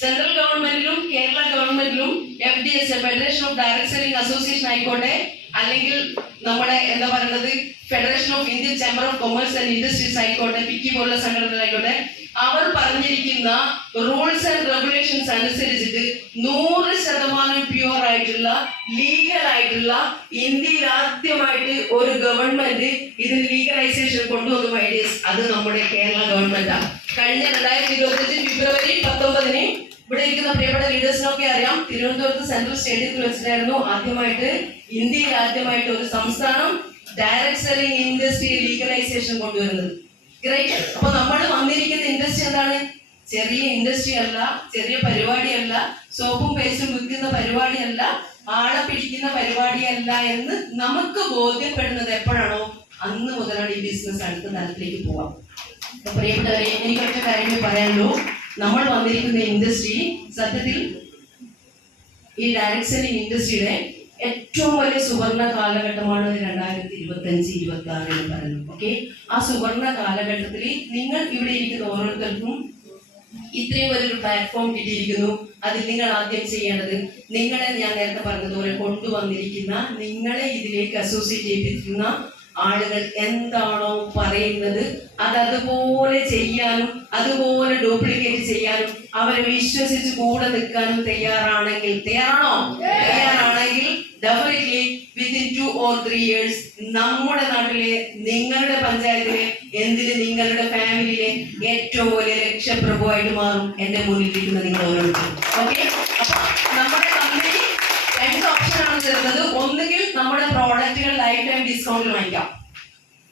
സെൻട്രൽ ഗവൺമെന്റിലും കേരള ഗവൺമെന്റിലും FDS federation of direct selling association ആയിക്കോട്ടെ, അല്ലെങ്കിൽ നമ്മുടെ എന്താ പറയുന്നത് federation of Indian chamber of commerce and industries ആയിക്കോട്ടെ, പിക്കി പോലുള്ള സംഘടനകളായിക്കോട്ടെ, അവർ പറഞ്ഞിരിക്കുന്ന റൂൾസ് ആൻഡ് റെഗുലേഷൻസ് അനുസരിച്ചിട്ട് 100% പ്യുവർ ആയിട്ടുള്ള ലീഗൽ ആയിട്ടുള്ള ഇന്ത്യയിൽ ആദ്യമായിട്ട് ഒരു ഗവൺമെന്റ് ഇതിന് ലീഗലൈസേഷൻ കൊണ്ടുവന്ന ഐഡിയസ് അത് നമ്മുടെ കേരള ഗവൺമെന്റാണ്. കഴിഞ്ഞ 2025 ഫെബ്രുവരി 19 ഇവിടെ ഇരിക്കുന്ന പ്രിയപ്പെട്ട ലീഡേഴ്സിനൊക്കെ അറിയാം, തിരുവനന്തപുരത്ത് സെൻട്രൽ സ്റ്റേഡിയത്തിൽ വെച്ചിട്ടായിരുന്നു ഇന്ത്യയിൽ ആദ്യമായിട്ട് ഒരു സംസ്ഥാനം ഡയറക്ട് സെല്ലിംഗ് ഇൻഡസ്ട്രി ലീഗലൈസേഷൻ കൊണ്ടുവരുന്നത്. ഗ്രേറ്റ്. അപ്പൊ നമ്മൾ വന്നിരിക്കുന്ന ഇൻഡസ്ട്രി എന്താണ്? ചെറിയ ഇൻഡസ്ട്രി അല്ല, ചെറിയ പരിപാടിയല്ല, സോപ്പും പേസ്റ്റും വിൽക്കുന്ന പരിപാടിയല്ല, ആളെ പിടിക്കുന്ന പരിപാടിയല്ല എന്ന് നമുക്ക് ബോധ്യപ്പെടുന്നത് എപ്പോഴാണോ അന്ന് മുതലാണ് ഈ ബിസിനസ് അടുത്ത തലത്തിലേക്ക് പോവാം. പ്രിയപ്പെട്ടവരെ, എനിക്കൊറ്റ കാര്യമേ പറയാനുള്ളൂ. നമ്മൾ വന്നിരിക്കുന്ന ഇൻഡസ്ട്രി സത്യത്തിൽ ഈ ഡയറക്ട് സെല്ലിംഗ് ഇൻഡസ്ട്രിയുടെ ഏറ്റവും വലിയ സുവർണ കാലഘട്ടമാണ് 2025-26 എന്ന് പറയുന്നത്. ഓക്കെ, ആ സുവർണ കാലഘട്ടത്തിൽ നിങ്ങൾ ഇവിടെ ഇരിക്കുന്ന ഓരോരുത്തർക്കും ഇത്രയും വലിയൊരു പ്ലാറ്റ്ഫോം കിട്ടിയിരിക്കുന്നു. അതിൽ നിങ്ങൾ ആദ്യം ചെയ്യേണ്ടത്, നിങ്ങളെ ഞാൻ നേരത്തെ പറഞ്ഞതുപോലെ കൊണ്ടുവന്നിരിക്കുന്ന, നിങ്ങളെ ഇതിലേക്ക് അസോസിയേറ്റ് ചെയ്തിരിക്കുന്ന ആളുകൾ എന്താണോ പറയുന്നത് അതുപോലെ ചെയ്യാനും അതുപോലെ ഡ്യൂപ്ലിക്കേറ്റ് ചെയ്യാനും അവരെ വിശ്വസിച്ച് കൂടെ നിൽക്കാനും തയ്യാറാണെങ്കിൽ ഡെഫിനറ്റ്ലി വിത്തിൻ 2 or 3 years നമ്മുടെ നാട്ടിലെ, നിങ്ങളുടെ പഞ്ചായത്തിലെ, നിങ്ങളുടെ ഫാമിലിയിലെ ഏറ്റവും വലിയ ലക്ഷ്യപ്രഭുവായിട്ട് മാറും എന്റെ മുന്നിലിരിക്കുന്ന നിങ്ങൾ ഓരോരുത്തരും. ഓക്കെ, അപ്പൊ നമ്മുടെ കമ്പനി 2 ഓപ്ഷനാണ് തരുന്നത്. ഒന്നുകിൽ നമ്മുടെ പ്രോഡക്റ്റുകൾ ലൈഫ് ടൈം ഡിസ്കൗണ്ടിൽ വാങ്ങിക്കാം.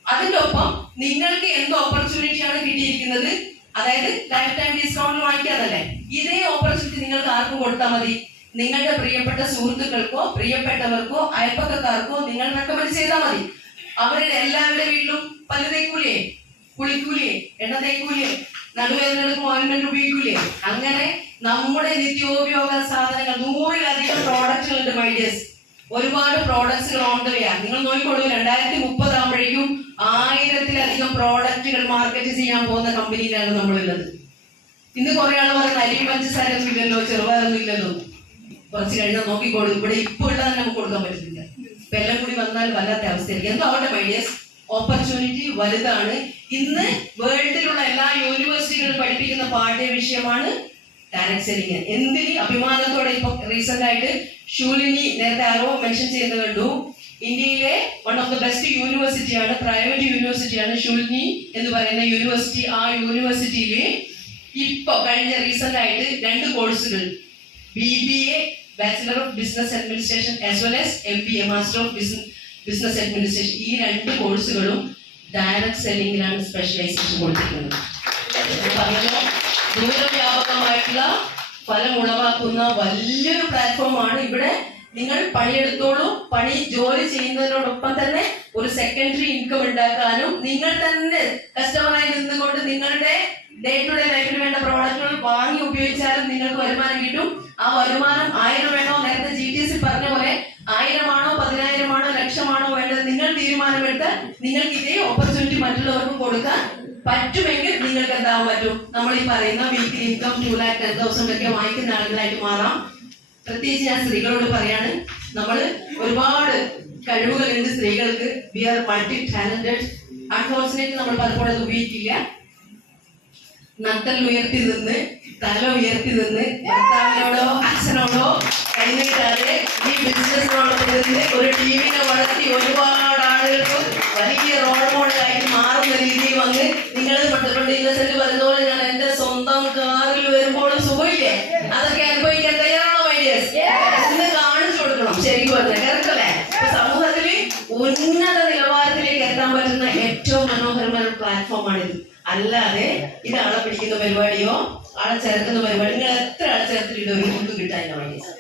അതിന്റെ ഒപ്പം നിങ്ങൾക്ക് എന്ത് ഓപ്പർച്യൂണിറ്റിയാണ് കിട്ടിയിരിക്കുന്നത്, അതായത് ലൈഫ് ടൈം ഡിസ്കൗണ്ടിൽ വാങ്ങിക്കാതല്ലേ, ഇതേ ഓപ്പർച്യൂണിറ്റി നിങ്ങൾക്ക് ആർക്കും കൊടുത്താൽ മതി. നിങ്ങളുടെ പ്രിയപ്പെട്ട സുഹൃത്തുക്കൾക്കോ പ്രിയപ്പെട്ടവർക്കോ അയൽപ്പക്കക്കാർക്കോ നിങ്ങൾ റെക്കമെൻഡ് ചെയ്താൽ മതി. അവരുടെ എല്ലാവരുടെ വീട്ടിലും പല്ല് തേക്കൂലേ, കുളിക്കൂലേ, എണ്ണ തേക്കൂലേ, നടുവേദനകൾക്ക് ഓയിൻമെന്റ് ഉപയോഗിക്കൂലേ? അങ്ങനെ നമ്മുടെ നിത്യോപയോഗ സാധനങ്ങൾ 100-ലധികം പ്രോഡക്റ്റുകളുണ്ട് മൈഡിയസ്. ഒരുപാട് പ്രോഡക്ട്സുകൾ ഓൺ ദ വേ ആണ്. നിങ്ങൾ നോക്കിക്കോളൂ, 2030 ആകുമ്പോഴേക്കും 1000-ലധികം പ്രോഡക്റ്റുകൾ മാർക്കറ്റ് ചെയ്യാൻ പോകുന്ന കമ്പനിയിലാണ് നമ്മളുള്ളത്. ഇന്ന് കുറെ ആൾ പറയുന്നത് അരിയും പഞ്ചസാരൊന്നും ഇല്ലല്ലോ, ചെറുപാരൊന്നും ഇല്ലല്ലോ. കുറച്ച് കഴിഞ്ഞാൽ നോക്കിക്കോളൂ, ഇവിടെ ഇപ്പോൾ ഉള്ളത് നമുക്ക് കൊടുക്കാൻ പറ്റില്ല. ഇപ്പൊ എല്ലാം കൂടി വന്നാൽ വല്ലാത്ത അവസ്ഥയായിരിക്കും. എന്തോ ആവട്ടെ മൈഡിയസ്, ഓപ്പർച്യൂണിറ്റി വലുതാണ്. ഇന്ന് വേൾഡിലുള്ള എല്ലാ യൂണിവേഴ്സിറ്റികളും പഠിപ്പിക്കുന്ന പാഠ്യ വിഷയമാണ് ഡയറക്ട് സെല്ലിംഗ്. എന്തിന് അഭിമാനത്തോടെ ഇപ്പൊ റീസെന്റ് ആയിട്ട് ഷൂലിനി നേരത്തെ ആരോ മെൻഷൻ ചെയ്യുന്നത് കണ്ടു. ഇന്ത്യയിലെ വൺ ഓഫ് ദ ബെസ്റ്റ് യൂണിവേഴ്സിറ്റിയാണ്, പ്രൈവറ്റ് യൂണിവേഴ്സിറ്റിയാണ് ഷൂലിനി എന്ന് പറയുന്ന യൂണിവേഴ്സിറ്റി. ആ യൂണിവേഴ്സിറ്റിയിൽ ഇപ്പൊ കഴിഞ്ഞ റീസെന്റ് ആയിട്ട് 2 കോഴ്സുകൾ, BBA bachelor of business administration as well as MBA master of business administration, ഈ 2 കോഴ്സുകളും ഡയറക്ട് സെല്ലിംഗിലാണ് സ്പെഷ്യലൈസേഷൻ കൊടുത്തിരിക്കുന്നത്. ദൂരവ്യാപകമായിട്ടുള്ള ഫലമുളവാക്കുന്ന വലിയൊരു പ്ലാറ്റ്ഫോമാണ്. ഇവിടെ നിങ്ങൾ പണിയെടുത്തോളൂ, ജോലി ചെയ്യുന്നതിനോടൊപ്പം തന്നെ ഒരു സെക്കൻഡറി ഇൻകം ഉണ്ടാക്കാനും നിങ്ങൾ തന്നെ കസ്റ്റമറായി നിന്നുകൊണ്ട് നിങ്ങളുടെ ഡേ ടു ഡേ ലൈഫിന് വേണ്ട പ്രോഡക്റ്റുകൾ വാങ്ങി ഉപയോഗിച്ചാലും നിങ്ങൾക്ക് വരുമാനം കിട്ടും. ആ വരുമാനം 1000 വേണോ, നേരത്തെ GTS പറഞ്ഞ പോലെ 1000 ആണോ 10,000 ആണോ ലക്ഷമാണോ വേണ്ടത്, നിങ്ങൾ തീരുമാനമെടുത്ത് നിങ്ങൾക്ക് ഇതേ ഓപ്പർച്യൂണിറ്റി മറ്റുള്ളവർക്കും കൊടുക്കാൻ പറ്റുമെങ്കിൽ നിങ്ങൾക്ക് എന്താകാൻ പറ്റും, നമ്മൾ ഈ പറയുന്ന വീക്കിലി ഇൻകം 2,10,000 ഒക്കെ വാങ്ങിക്കുന്ന ആളുകളായിട്ട് മാറാം. പ്രത്യേകിച്ച് ഞാൻ സ്ത്രീകളോട് പറയാണ്, നമ്മൾ ഒരുപാട് കഴിവുകളുണ്ട് സ്ത്രീകൾക്ക്. We are multi talented. Unfortunately നമ്മൾ പലപ്പോഴും അത് ഉപയോഗിക്കില്ല. നട്ടൽ ഉയർത്തി നിന്ന്, തല ഉയർത്തി നിന്ന്, ഭർത്താവിനോടോ അച്ഛനോടോ കൈനീട്ടാതെ ഈ ബിസിനസ്സിനോടൊപ്പം നിന്ന് ഒരു ടീമിനെ വളർത്തി ഒരുപാട് ആളുകൾക്ക് വലിയ റോൾ മോഡലായിട്ട് മാറുന്ന രീതിയിൽ വന്ന് നിങ്ങൾ പണ്ട് ഇന്നസെന്റ് പറയുന്ന പോലെ ഞാൻ എന്റെ സ്വന്തം കാറിൽ വരുമ്പോൾ സുഖമില്ലേ, അതൊക്കെ അനുഭവിക്കാൻ തയ്യാറാണോ മൈഡിയേഴ്സ്? എന്ന് കാണിച്ചു കൊടുക്കണം. ശരിക്കും പറഞ്ഞാൽ കറക്റ്റല്ലേ? സമൂഹത്തില് ഉന്നത നിലവാരത്തിലേക്ക് എത്താൻ പറ്റുന്ന ഏറ്റവും മനോഹരമായ പ്ലാറ്റ്ഫോമാണിത്. അല്ലാതെ ഇത് ആളെ പിടിക്കുന്ന പരിപാടിയോ ആളെ ചേർക്കുന്ന പരിപാടി, നിങ്ങൾ എത്ര ആളെ ചേർത്തിട്ട് ഒന്നും കിട്ടാനില്ല മൈഡിയേഴ്സ്.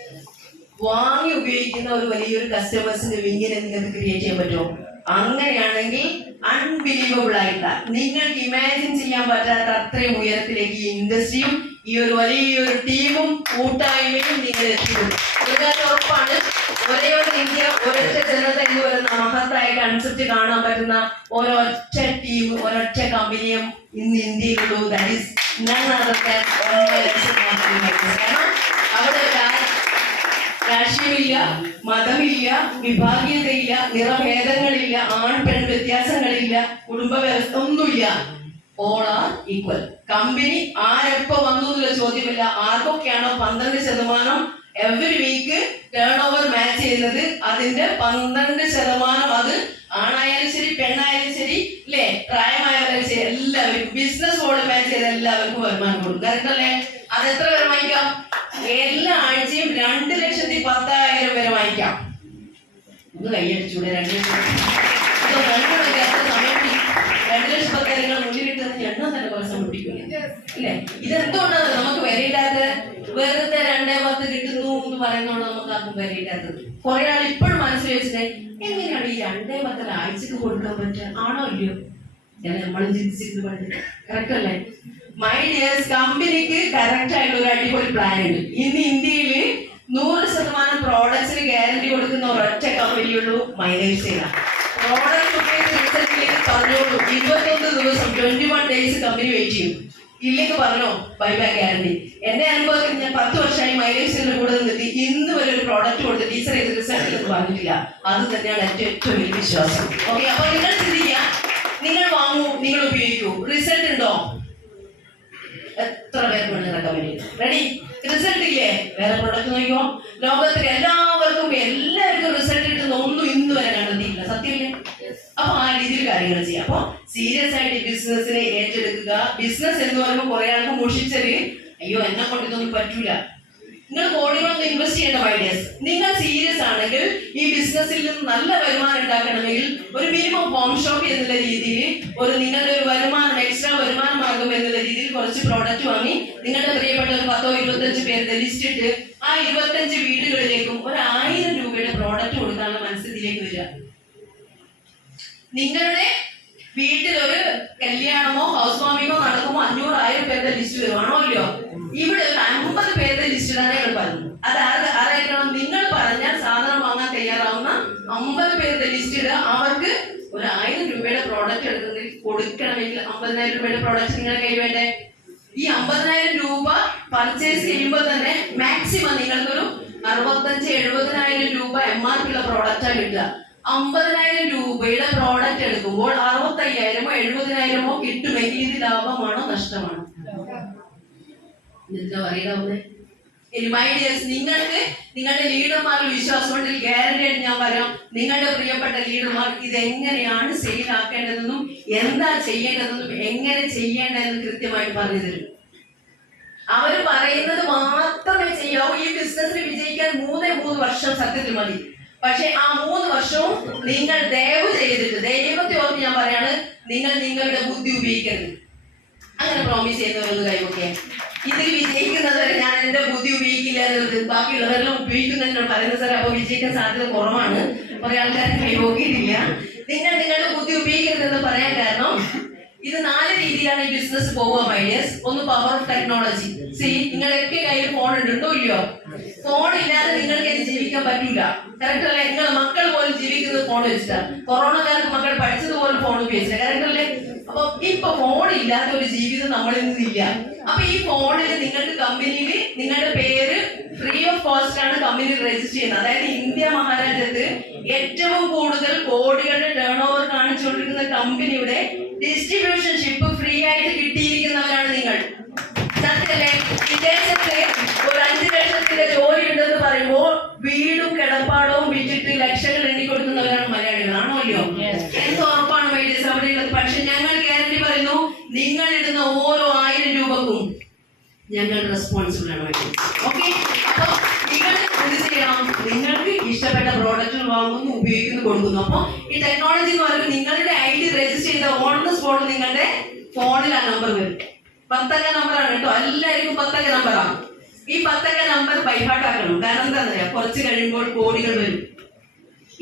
വാങ്ങി ഉപയോഗിക്കുന്ന ഒരു വലിയൊരു കസ്റ്റമേഴ്സിന്റെ വിങ്ങിനെ നിങ്ങൾക്ക് ക്രിയേറ്റ് ചെയ്യാൻ പറ്റുമോ? അങ്ങനെയാണെങ്കിൽ അൺബിലീവബിൾ ആയിട്ട, നിങ്ങൾക്ക് ഇമാജിൻ ചെയ്യാൻ പറ്റാത്ത അത്രയും ഉയരത്തിലേക്ക് ഈ ഇൻഡസ്ട്രിയും ഈ ഒരു വലിയൊരു ടീമും കൂട്ടായ്മയും നിങ്ങൾ എത്തിക്കും. ഉറപ്പാണ്. ഒരേ ഒരു ഇന്ത്യ, ഒരൊറ്റ ജനത എന്ന് പറയുന്ന മഹത്തായ കൺസെപ്റ്റ് കാണാൻ പറ്റുന്ന ഒരൊറ്റ ടീം, ഒരൊറ്റ കമ്പനിയും ഇന്ന് ഇന്ത്യയിലുള്ളൂ. That is none other than കാരണം അവിടെ രാഷ്ട്രീയമില്ല, മതമില്ല, വിഭാഗീയതയില്ല, നിറഭേദങ്ങളില്ല, ആൺ പെൺ വ്യത്യാസങ്ങളില്ല, കുടുംബ വ്യവസ്ഥ ഒന്നുമില്ല. All are equal. കമ്പനി ആരെപ്പോ വന്നു എന്നുള്ള ചോദ്യമില്ല. ആർക്കൊക്കെയാണോ 12% every week turn over match ചെയ്യുന്നത്, അതിന്റെ 12% അത് ആണായാലും ശരി പെണ്ണായാലും ശരി, അല്ലേ, പ്രായമായവരായാലും ശരി, എല്ലാവർക്കും ബിസിനസ് മോഡൽ മാച്ച് ചെയ്ത എല്ലാവർക്കും വരുമാനം കൊടുക്കും. കറക്റ്റ് അല്ലേ? അത് എത്ര വരെ വാങ്ങിക്കാം? എല്ലാ ആഴ്ചയും 2,10,000 വരെ വാങ്ങിക്കാം. ഒന്ന് കൈയടിച്ചൂടെ? 2,10,000 മുന്നിലിട്ടെന്ന് എണ്ണം തന്നെ കുറച്ച് സമർപ്പിക്കില്ലേ? അല്ലേ? ഇതെന്തുകൊണ്ടാണ് നമുക്ക് വിലയില്ലാത്തത്? വെറുതെ 2,10 കിട്ടുന്നു എന്ന് പറയുന്നതുകൊണ്ട് നമുക്ക് ആർക്കും വിലയില്ലാത്തത്. കുറെ ആൾ ഇപ്പോഴും മനസ്സിൽ വെച്ചിട്ട് എങ്ങനെയാണ് ഈ 2,10 ആഴ്ചക്ക് കൊടുക്കാൻ പറ്റുക? ആണോ ഇല്ലയോ? ഞാൻ നമ്മളും ചിന്തിച്ചിട്ട് പണ്ട്. കറക്റ്റ് അല്ലേ? മൈ ഡിയേഴ്സ്, കമ്പനിക്ക് കറക്റ്റ് ആയിട്ടുള്ള ഒരു അടിപൊളി പ്ലാൻ ഉണ്ട്. ഇന്ന് ഇന്ത്യയിൽ 100% പ്രോഡക്ട്സിന് ഗ്യാരണ്ടി കൊടുക്കുന്ന ഒരൊറ്റ കമ്പനിയുള്ളൂ, മൈലേഴ്സിലാണ്. പ്രോഡക്റ്റ് റിസൾട്ടിലേക്ക് പറഞ്ഞോളൂ, 21 ദിവസം 21 ഡേയ്സ് കമ്പനി വെയിറ്റ് ചെയ്യും. ഇല്ലെങ്കിൽ പറഞ്ഞോ ബൈബാക്ക് ഗ്യാരണ്ടി. എന്റെ അനുഭവത്തിൽ ഞാൻ 10 വർഷമായി മൈലേഴ്സിന്റെ കൂടെ നിന്നിട്ട് ഇന്ന് വരെ ഒരു പ്രോഡക്റ്റ് കൊടുത്ത് ടീച്ചർ ചെയ്ത് റിസൾട്ട് എന്ന് പറഞ്ഞിട്ടില്ല. അത് തന്നെയാണ് ഏറ്റവും വലിയ വിശ്വാസം. ഓക്കെ, അപ്പൊ നിങ്ങൾ ചിന്തിക്കുക, നിങ്ങൾ വാങ്ങൂ, നിങ്ങൾ ഉപയോഗിക്കൂ, റിസൾട്ട് ഉണ്ടോ? എത്ര പേർക്ക് വേണം കമ്പനി? റെഡി? റിസൾട്ട് ഇല്ലേ? വേറെ പ്രൊഡക്റ്റ് നോക്കിയോ? ലോകത്തിൽ എല്ലാവർക്കും റിസൾട്ട് കിട്ടുന്ന ഒന്നും ഇന്ന് വരെ കണ്ടെത്തിയില്ല. സത്യമില്ലേ? അപ്പൊ ആ രീതിയിൽ കാര്യങ്ങൾ ചെയ്യാം. അപ്പൊ സീരിയസ് ആയിട്ട് ബിസിനസിനെ ഏറ്റെടുക്കുക. ബിസിനസ് എന്ന് പറയുമ്പോൾ കുറെ ആൾക്ക് മുഷിച്ചത്, അയ്യോ എന്നെ കൊണ്ട് ഇതൊന്നും പറ്റൂല. നിങ്ങൾ കോടികളൊന്നും ഇൻവെസ്റ്റ് ചെയ്യേണ്ട മൈഡിയേഴ്സ്. നിങ്ങൾ സീരിയസ് ആണെങ്കിൽ ഈ ബിസിനസ്സിൽ നിന്ന് നല്ല വരുമാനം ഉണ്ടാക്കണമെങ്കിൽ ഒരു മിനിമം ഹോം ഷോപ്പ് എന്നുള്ള രീതിയിൽ ഒരു നിങ്ങളുടെ ഒരു വരുമാനം, എക്സ്ട്രാ വരുമാന മാർഗം എന്നുള്ള രീതിയിൽ കുറച്ച് പ്രോഡക്റ്റ് വാങ്ങി നിങ്ങളുടെ പ്രിയപ്പെട്ട ഒരു 10-25 പേരുടെ ലിസ്റ്റ് ഇട്ട് ആ 25 വീടുകളിലേക്കും 1,000 രൂപയുടെ പ്രോഡക്റ്റ് കൊടുക്കാനുള്ള മനസ്ഥിതിയിലേക്ക് വരിക. നിങ്ങളുടെ വീട്ടിൽ ഒരു കല്യാണമോ ഹൗസ് വാമിങ്ങോ നടക്കുമോ 500-1000 പേരുടെ ലിസ്റ്റ് വരുവാണോ ഇല്ലയോ? ഇവിടെ ഒരു 50 പേരുടെ ലിസ്റ്റ് ഇടാനേ നിങ്ങൾ പറഞ്ഞു. അത് ആരായിരിക്കണം? നിങ്ങൾ പറഞ്ഞാൽ സാധനം വാങ്ങാൻ തയ്യാറാവും എടുത്ത് ലിസ്റ്റ് ഇടുക. അവർക്ക് ഒരു 1000 രൂപയുടെ പ്രോഡക്റ്റ് എടുക്കുന്നതിൽ കൊടുക്കണമെങ്കിൽ 50,000 രൂപയുടെ പ്രോഡക്റ്റ് നിങ്ങളുടെ കയ്യിൽ വേണ്ടേ? ഈ 50,000 രൂപ പർച്ചേസ് ചെയ്യുമ്പോൾ തന്നെ മാക്സിമം നിങ്ങൾക്കൊരു 65,000-70,000 രൂപ MRP ഉള്ള പ്രോഡക്റ്റാണ് കിട്ടുക. 50,000 രൂപയുടെ പ്രോഡക്റ്റ് എടുക്കുമ്പോൾ 65,000-70,000 കിട്ടുമെങ്കിൽ ഇത് ലാഭമാണോ നഷ്ടമാണോ? എന്താ പറയുക? ഇനി മൈ ഡിയേഴ്സ്, നിങ്ങൾക്ക് നിങ്ങളുടെ ലീഡർമാരിൽ വിശ്വാസമുണ്ടെങ്കിൽ ഗ്യാരണ്ടി ആയിട്ട് ഞാൻ പറയാം, നിങ്ങളുടെ പ്രിയപ്പെട്ട ലീഡർമാർ ഇത് എങ്ങനെയാണ് സെയിൽ ആക്കേണ്ടതെന്നും എന്താ ചെയ്യേണ്ടതെന്നും എങ്ങനെ ചെയ്യേണ്ടതെന്നും കൃത്യമായിട്ട് പറഞ്ഞു തരും. അവർ പറയുന്നത് മാത്രമേ ചെയ്യാവൂ. ഈ ബിസിനസ്സിൽ വിജയിക്കാൻ 3 വർഷം സത്യത്തിൽ മതി. പക്ഷെ ആ 3 വർഷവും നിങ്ങൾ ദയവ് ചെയ്തിട്ട്, ദൈവത്തെ ഓർത്ത് ഞാൻ പറയാണ്, നിങ്ങൾ നിങ്ങളുടെ ബുദ്ധി ഉപയോഗിക്കരുത്. അങ്ങനെ പ്രോമിസ് ചെയ്യുന്നവരൊന്ന് കൈവക്കെ. ഇതിൽ വിജയിക്കുന്നത് വരെ ഞാൻ എന്റെ ബുദ്ധി ഉപയോഗിക്കില്ല എന്നുള്ളത് ബാക്കിയുള്ളവരെല്ലാം ഉപയോഗിക്കുന്നതിനോട് പറയുന്നത് സാർ, അപ്പൊ വിജയിക്കാൻ സാധ്യത കുറവാണ്. കുറെ ആൾക്കാരെ കൈവക്കിയിട്ടില്ല. നിങ്ങൾ നിങ്ങളുടെ ബുദ്ധി ഉപയോഗിക്കരുതെന്ന് പറയാൻ കാരണം, ഇത് 4 രീതിയിലാണ് ഈ ബിസിനസ് പോവുക മൈഡിയേഴ്സ്. ഒന്ന് പവർ ഓഫ് ടെക്നോളജി. നിങ്ങളൊക്കെ കയ്യിൽ ഫോൺ ഉണ്ടോ ഇല്ലയോ? ഫോൺ ഇല്ലാതെ നിങ്ങൾക്ക് ഇത് ജീവിക്കാൻ പറ്റൂല. കറക്റ്റ് അല്ലേ? നിങ്ങളുടെ മക്കൾ പോലും ജീവിക്കുന്നത് ഫോൺ വെച്ചിട്ടാണ്. കൊറോണ കാലത്ത് മക്കൾ പഠിച്ചതുപോലെ ഫോൺ ഉപയോഗിച്ചില്ല. കറക്റ്റ് അല്ലേ? അപ്പൊ ഇപ്പൊ ഫോൺ ഇല്ലാത്ത ഒരു ജീവിതം നമ്മളിൽ നിന്നില്ല. അപ്പൊ ഈ ഫോണിൽ നിങ്ങൾക്ക് കമ്പനിയിൽ നിങ്ങളുടെ പേര് ഫ്രീ ഓഫ് കോസ്റ്റ് ആണ് കമ്പനി രജിസ്റ്റർ ചെയ്യുന്നത്. അതായത് ഇന്ത്യ മഹാരാജ്യത്ത് ഏറ്റവും കൂടുതൽ കോടികളുടെ ടേൺ ഓവർ കാണിച്ചുകൊണ്ടിരിക്കുന്ന കമ്പനിയുടെ ഡിസ്ട്രിബ്യൂഷൻഷിപ്പ് ഫ്രീ ആയിട്ട് കിട്ടിയിരിക്കുന്നവരാണ് നിങ്ങൾ. സത്യല്ലേ? വിദേശത്ത് ഒരു 5 ലക്ഷത്തിന്റെ ജോലി ഉണ്ടെന്ന് പറയുമ്പോൾ വീടും കിടപ്പാടവും വിറ്റിട്ട് ലക്ഷങ്ങൾ എണ്ണിക്കൊടുക്കുന്നവരാണ് മലയാളികൾ. ആണോ അല്ലയോ? എന്ത് ഉറപ്പാണ് മൈഡിയേഴ്സ് അവിടെയുള്ളത്? പക്ഷെ ഞങ്ങൾ ഗ്യാരണ്ടി പറയുന്നു, നിങ്ങൾ ഇടുന്ന ഓരോ 1000 രൂപക്കും ഞങ്ങൾ റെസ്പോൺസിബിൾ ആണ് മൈഡിയേഴ്സ്. ഓക്കെ? അപ്പൊ നിങ്ങൾ എന്ത് ചെയ്യണം? നിങ്ങൾക്ക് ഇഷ്ടപ്പെട്ട പ്രോഡക്റ്റുകൾ വാങ്ങുന്നു, ഉപയോഗിക്കുന്നു, കൊടുക്കുന്നു. അപ്പൊ ഈ ടെക്നോളജി എന്ന് പറയുമ്പോൾ നിങ്ങളുടെ ID രജിസ്റ്റർ ചെയ്ത ഓൺ ദ സ്പോട്ട് നിങ്ങളുടെ ഫോണിൽ ആ നമ്പർ വരും. 10 അക്ക നമ്പറാണ് കേട്ടോ. എല്ലാവർക്കും 10 അക്ക നമ്പറാണ്. ഈ 10 അക്ക നമ്പർ ബൈഹാർട്ട് ആക്കണം. കാരണം എന്താ പറയാ, കുറച്ച് കഴിയുമ്പോൾ കോടികൾ വരും.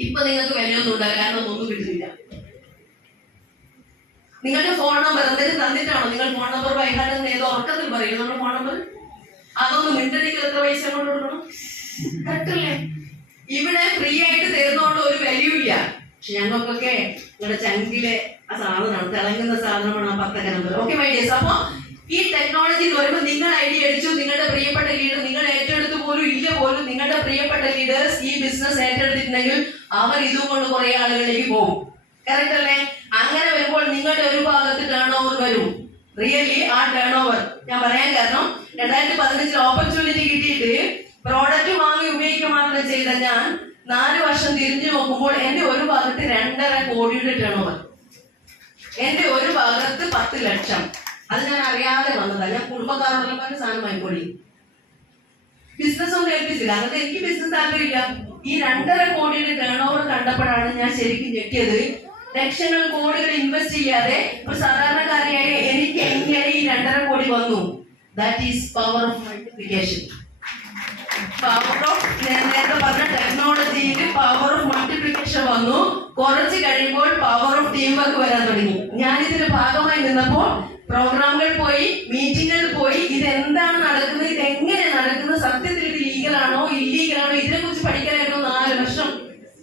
ഇപ്പൊ നിങ്ങൾക്ക് വിലയൊന്നും ഉണ്ടാകും, കാരണം ഒന്നും കിട്ടുന്നില്ല. നിങ്ങളുടെ ഫോൺ നമ്പർ എന്തെങ്കിലും തന്നിട്ടാണോ നിങ്ങൾ ഫോൺ നമ്പർ ബൈഹാർട്ട് എന്ന് ഏതോ ഉറക്കത്തിൽ പറയും നമ്മുടെ ഫോൺ നമ്പർ? അതൊന്നും മിനിറ്റിലേക്ക് എത്ര പൈസ കൊണ്ട് കൊടുക്കണം? കറക്റ്റ് അല്ലേ? ഇവിടെ ഫ്രീ ആയിട്ട് തരുന്നതുകൊണ്ട് ഒരു വാല്യൂ ഇല്ല. പക്ഷെ ഞങ്ങൾക്കൊക്കെ നിങ്ങളുടെ ചങ്കിലെ ആ സാധനമാണ്, തിളങ്ങുന്ന സാധനമാണ് ആ 10 അക്ക നമ്പർ. Okay my dears? അപ്പൊ ഈ ടെക്നോളജി എന്ന് പറയുമ്പോൾ നിങ്ങൾ ID അടിച്ചു, നിങ്ങളുടെ പ്രിയപ്പെട്ട ലീഡർ നിങ്ങൾ ഏറ്റെടുത്ത് പോലും ഇല്ല പോലും നിങ്ങളുടെ പ്രിയപ്പെട്ട ലീഡേഴ്സ് ഈ ബിസിനസ് ഏറ്റെടുത്തിട്ടുണ്ടെങ്കിൽ അവർ ഇതും കൊണ്ട് കുറെ ആളുകളിലേക്ക് പോകും. കറക്റ്റ് അല്ലേ? അങ്ങനെ വരുമ്പോൾ നിങ്ങളുടെ ഒരു ഭാഗത്ത് ടേൺ ഓവർ വരും. റിയലി ആ ടേൺ ഓവർ ഞാൻ പറയാൻ കാരണം, 2015 ഓപ്പർച്യൂണിറ്റി കിട്ടിയിട്ട് പ്രോഡക്റ്റ് വാങ്ങി ഉപയോഗിക്കുക മാത്രം ചെയ്ത ഞാൻ 4 വർഷം തിരിഞ്ഞു നോക്കുമ്പോൾ എന്റെ ഒരു ഭാഗത്ത് 2.5 കോടിയുടെ ടേൺ ഓവർ, എന്റെ ഒരു ഭാഗത്ത് 10 ലക്ഷം. അത് ഞാൻ അറിയാതെ വന്നതാണ്. ഞാൻ കുടുംബക്കാരോടെല്ലാം പറഞ്ഞ സാധനം വാങ്ങിക്കൊടി, ബിസിനസ് ഒന്നും ഏൽപ്പിച്ചില്ല. അങ്ങനത്തെ എനിക്ക് ബിസിനസ് താല്പര്യമില്ല. ഈ 2.5 കോടിയുടെ ടേൺ ഓവർ കണ്ടപ്പോഴാണ് ഞാൻ ശരിക്കും ഞെട്ടിയത്. ലക്ഷങ്ങൾ കോടികൾ ഇൻവെസ്റ്റ് ചെയ്യാതെ ഒരു സാധാരണക്കാരിയായ എനിക്ക് എങ്ങനെ ഈ 2.5 കോടി വന്നു? That is power of multiplication. Power of നേരത്തെ പറഞ്ഞ ടെക്നോളജിയിൽ പവർ ഓഫ് മൾട്ടിപ്ലിക്കേഷൻ വന്നു. കുറച്ച് കഴിയുമ്പോൾ പവർ ഓഫ് ടീം വർക്ക് വരാൻ തുടങ്ങി. ഞാനിതിന്റെ ഭാഗമായി നിന്നപ്പോൾ പ്രോഗ്രാമുകൾ പോയി, മീറ്റിങ്ങുകൾ പോയി, ഇതെന്താണ് നടക്കുന്നത്, ഇതെങ്ങനെ നടക്കുന്നത്, സത്യത്തിൽ ഇത് ലീഗലാണോ ഇല്ലീഗലാണോ, ഇതിനെ കുറിച്ച് പഠിക്കാനായിരുന്നു 4 വർഷം.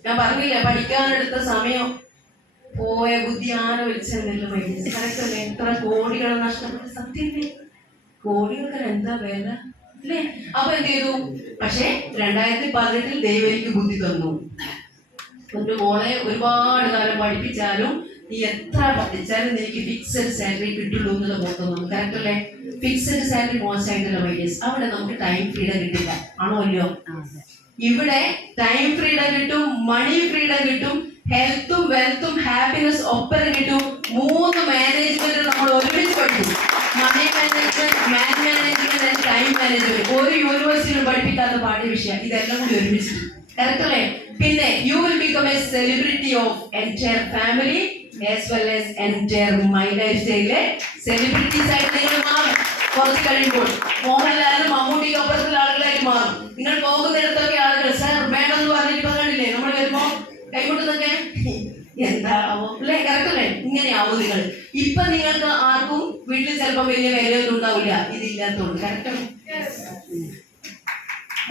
ഞാൻ പറഞ്ഞില്ല, പഠിക്കാനെടുത്ത സമയം പോയ ബുദ്ധി ആന വിളിച്ചെന്നല്ലോ മൈഡിയേഴ്സ്. കറക്റ്റല്ലേ? എത്ര കോടികൾ നഷ്ടപ്പെട്ട സത്യല്ലേ? കോടികൾക്ക് എന്താ വേല അല്ലേ? അപ്പൊ എന്ത് ചെയ്തു? പക്ഷെ 2018 ദൈവം എനിക്ക് ബുദ്ധി തന്നു. എന്റെ മോളെ ഒരുപാട് കാലം പഠിപ്പിച്ചാലും നീ എത്ര പഠിച്ചാലും എനിക്ക് ഫിക്സഡ് സാലറി കിട്ടുള്ളൂ എന്നുള്ള ബോധം. കറക്റ്റ് അല്ലേ? ഫിക്സഡ് സാലറി മോശമായിട്ടല്ല മൈഡിയേഴ്സ്. അവിടെ നമുക്ക് ടൈം ഫ്രീഡം കിട്ടില്ല. ആണോ അല്ലയോ? ഇവിടെ ടൈം ഫ്രീഡം കിട്ടും, മണി ഫ്രീഡം കിട്ടും, ഹെൽത്തും വെൽത്തും ഹാപ്പിനെസ് ഒപ്പരം കിട്ടും. 3 മാനേജ്മെന്റ് നമ്മൾ ഒരുമിച്ച് പഠിക്കും. മണി മാനേജ്മെന്റ്, മാൻ മാനേജ്മെന്റ്, ടൈം മാനേജ്മെന്റ്. ഒരു യൂണിവേഴ്സിറ്റിയിലും പഠിപ്പിക്കാത്ത പാഠ്യ വിഷയം ഇതെല്ലാം കൂടി ഒരുമിച്ച്. കറക്റ്റ് അല്ലേ? പിന്നെ you will become a celebrity of entire family as well as entire my life സ്റ്റൈലിലെ സെലിബ്രിറ്റീസ് ആയിട്ട് നിങ്ങൾ മാറും. കുറച്ച് കഴിയുമ്പോൾ മോഹൻലാലും മമ്മൂട്ടിക്ക് അപ്പുറത്തുള്ള ആളുകളായിട്ട് മാറും. നിങ്ങൾ പോകുന്നിടത്തൊക്കെ ആളുകൾ സാർ മേഡം എന്ന് പറഞ്ഞിട്ട് കണ്ടില്ലേ നമ്മൾ വരുമ്പോ കൈകൊട്ടുന്നൊക്കെ എന്താവോ അല്ലേ? കറക്റ്റ് അല്ലേ? ഇങ്ങനെയാവും നിങ്ങൾ. ഇപ്പൊ നിങ്ങൾക്ക് ആർക്കും വീട്ടിൽ ചിലപ്പോൾ വലിയ വേലയൊന്നും ഉണ്ടാവില്ല ഇതില്ലാത്തതുകൊണ്ട്. കറക്റ്റ്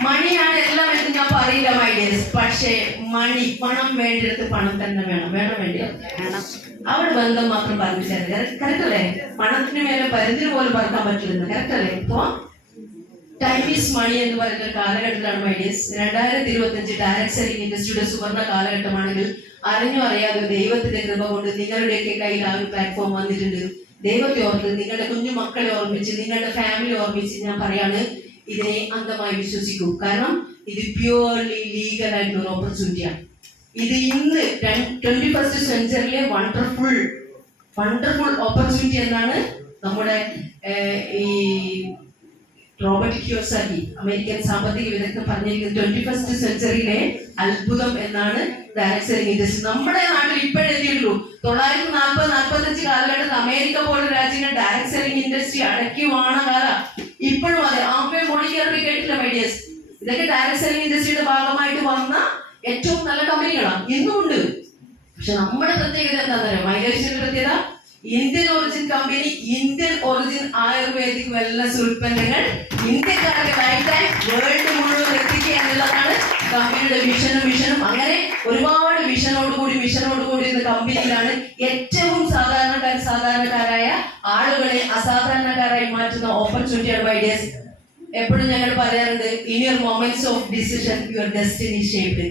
മണിയാണ് എല്ലാം എന്ന് ഞാൻ പറയില്ല മൈ ഡിയേഴ്സ്. പക്ഷേ പണം വേണ്ടിയെടുത്ത് പണം തന്നെ വേണം വേണ്ടി വേണം. അവിടെ ബന്ധം മാത്രം പറഞ്ഞാൽ കറക്റ്റ് അല്ലേ? പണത്തിന് മേലെ പരിധിന് പോലും പറക്കാൻ പറ്റില്ല. കറക്റ്റ് അല്ലേ? ഇപ്പോ ടൈം ഈസ് മണി എന്ന് പറയുന്ന കാലഘട്ടത്തിലാണ് മൈ ഡിയേഴ്സ്. 2025 ഡയറക്ട് സെല്ലിംഗ് ഇൻഡസ്ട്രിയുടെ സുവർണ്ണ കാലഘട്ടമാണെങ്കിൽ അറിഞ്ഞോ അറിയാതെ ദൈവത്തിന്റെ കൃപ കൊണ്ട് നിങ്ങളുടെയൊക്കെ കയ്യിൽ ആ ഒരു പ്ലാറ്റ്ഫോം വന്നിട്ടുണ്ട്. ദൈവത്തെ ഓർത്ത്, നിങ്ങളുടെ കുഞ്ഞു മക്കളെ ഓർമ്മിച്ച്, നിങ്ങളുടെ ഫാമിലി ഓർമ്മിച്ച് ഞാൻ പറയാണ്, ഇതിനെ അന്ധമായി വിശ്വസിക്കൂ. കാരണം ഇത് പ്യുവർലി ലീഗൽ ആയിട്ടുള്ള ഒരു ഓപ്പർച്യൂണിറ്റിയാണ്. ഇത് ഇന്ന് 21st സെഞ്ചുറിയിലെ വണ്ടർഫുൾ ഓപ്പർച്യൂണിറ്റി എന്നാണ് നമ്മുടെ ഈ റോബർട്ട് കിയോസാക്കി, അമേരിക്കൻ സാമ്പത്തിക വിദഗ്ധൻ പറഞ്ഞിരിക്കുന്നത്. 21st സെഞ്ചുറിയിലെ അത്ഭുതം എന്നാണ് ഡയറക്ട് സെല്ലിംഗ് ഇൻഡസ്ട്രി. നമ്മുടെ നാട്ടിൽ ഇപ്പോഴെത്തിയുള്ളൂ. 940-45 കാലഘട്ടത്തിൽ അമേരിക്ക പോലുള്ള രാജ്യങ്ങൾ ഡയറക്ട് സെല്ലിംഗ് ഇൻഡസ്ട്രി അടക്കി വാണ കാല. ഇപ്പോഴും അതെ, ആംപേ മോണിക്കറി കേട്ടില്ല മൈഡിയേഴ്സ്. ഇതൊക്കെ ഡയറക്ട് സെല്ലിംഗ് ഇൻഡസ്ട്രിയുടെ ഭാഗമായിട്ട് വന്ന ഏറ്റവും നല്ല കമ്പനികളാണ്, ഇന്നും ഉണ്ട്. പക്ഷെ നമ്മുടെ പ്രത്യേകത എന്താ പറയുക? മൈലേഷ്യന്റെ പ്രത്യേകത Indian origin company, Indian origin ayurvedic wellness ഉൽപ്പന്നങ്ങൾ ഇന്ത്യക്കാരുടെ ലൈഫ്ടൈം വേൾഡ് മുഴുവൻ എത്തിക്കുക എന്നുള്ളതാണ് കമ്പനിയുടെ വിഷനും. അങ്ങനെ ഒരുപാട് വിഷനോടുകൂടി എന്ന കമ്പനിയിലാണ് ഏറ്റവും സാധാരണക്കാരായ ആളുകളെ അസാധാരണക്കാരായി മാറ്റുന്ന ഓപ്പർച്യൂണിറ്റിയാണ് മൈ ഡിയേഴ്സ്. എപ്പോഴും ഞങ്ങൾ പറയാറുണ്ട്, in your moments of decision your destiny shaped.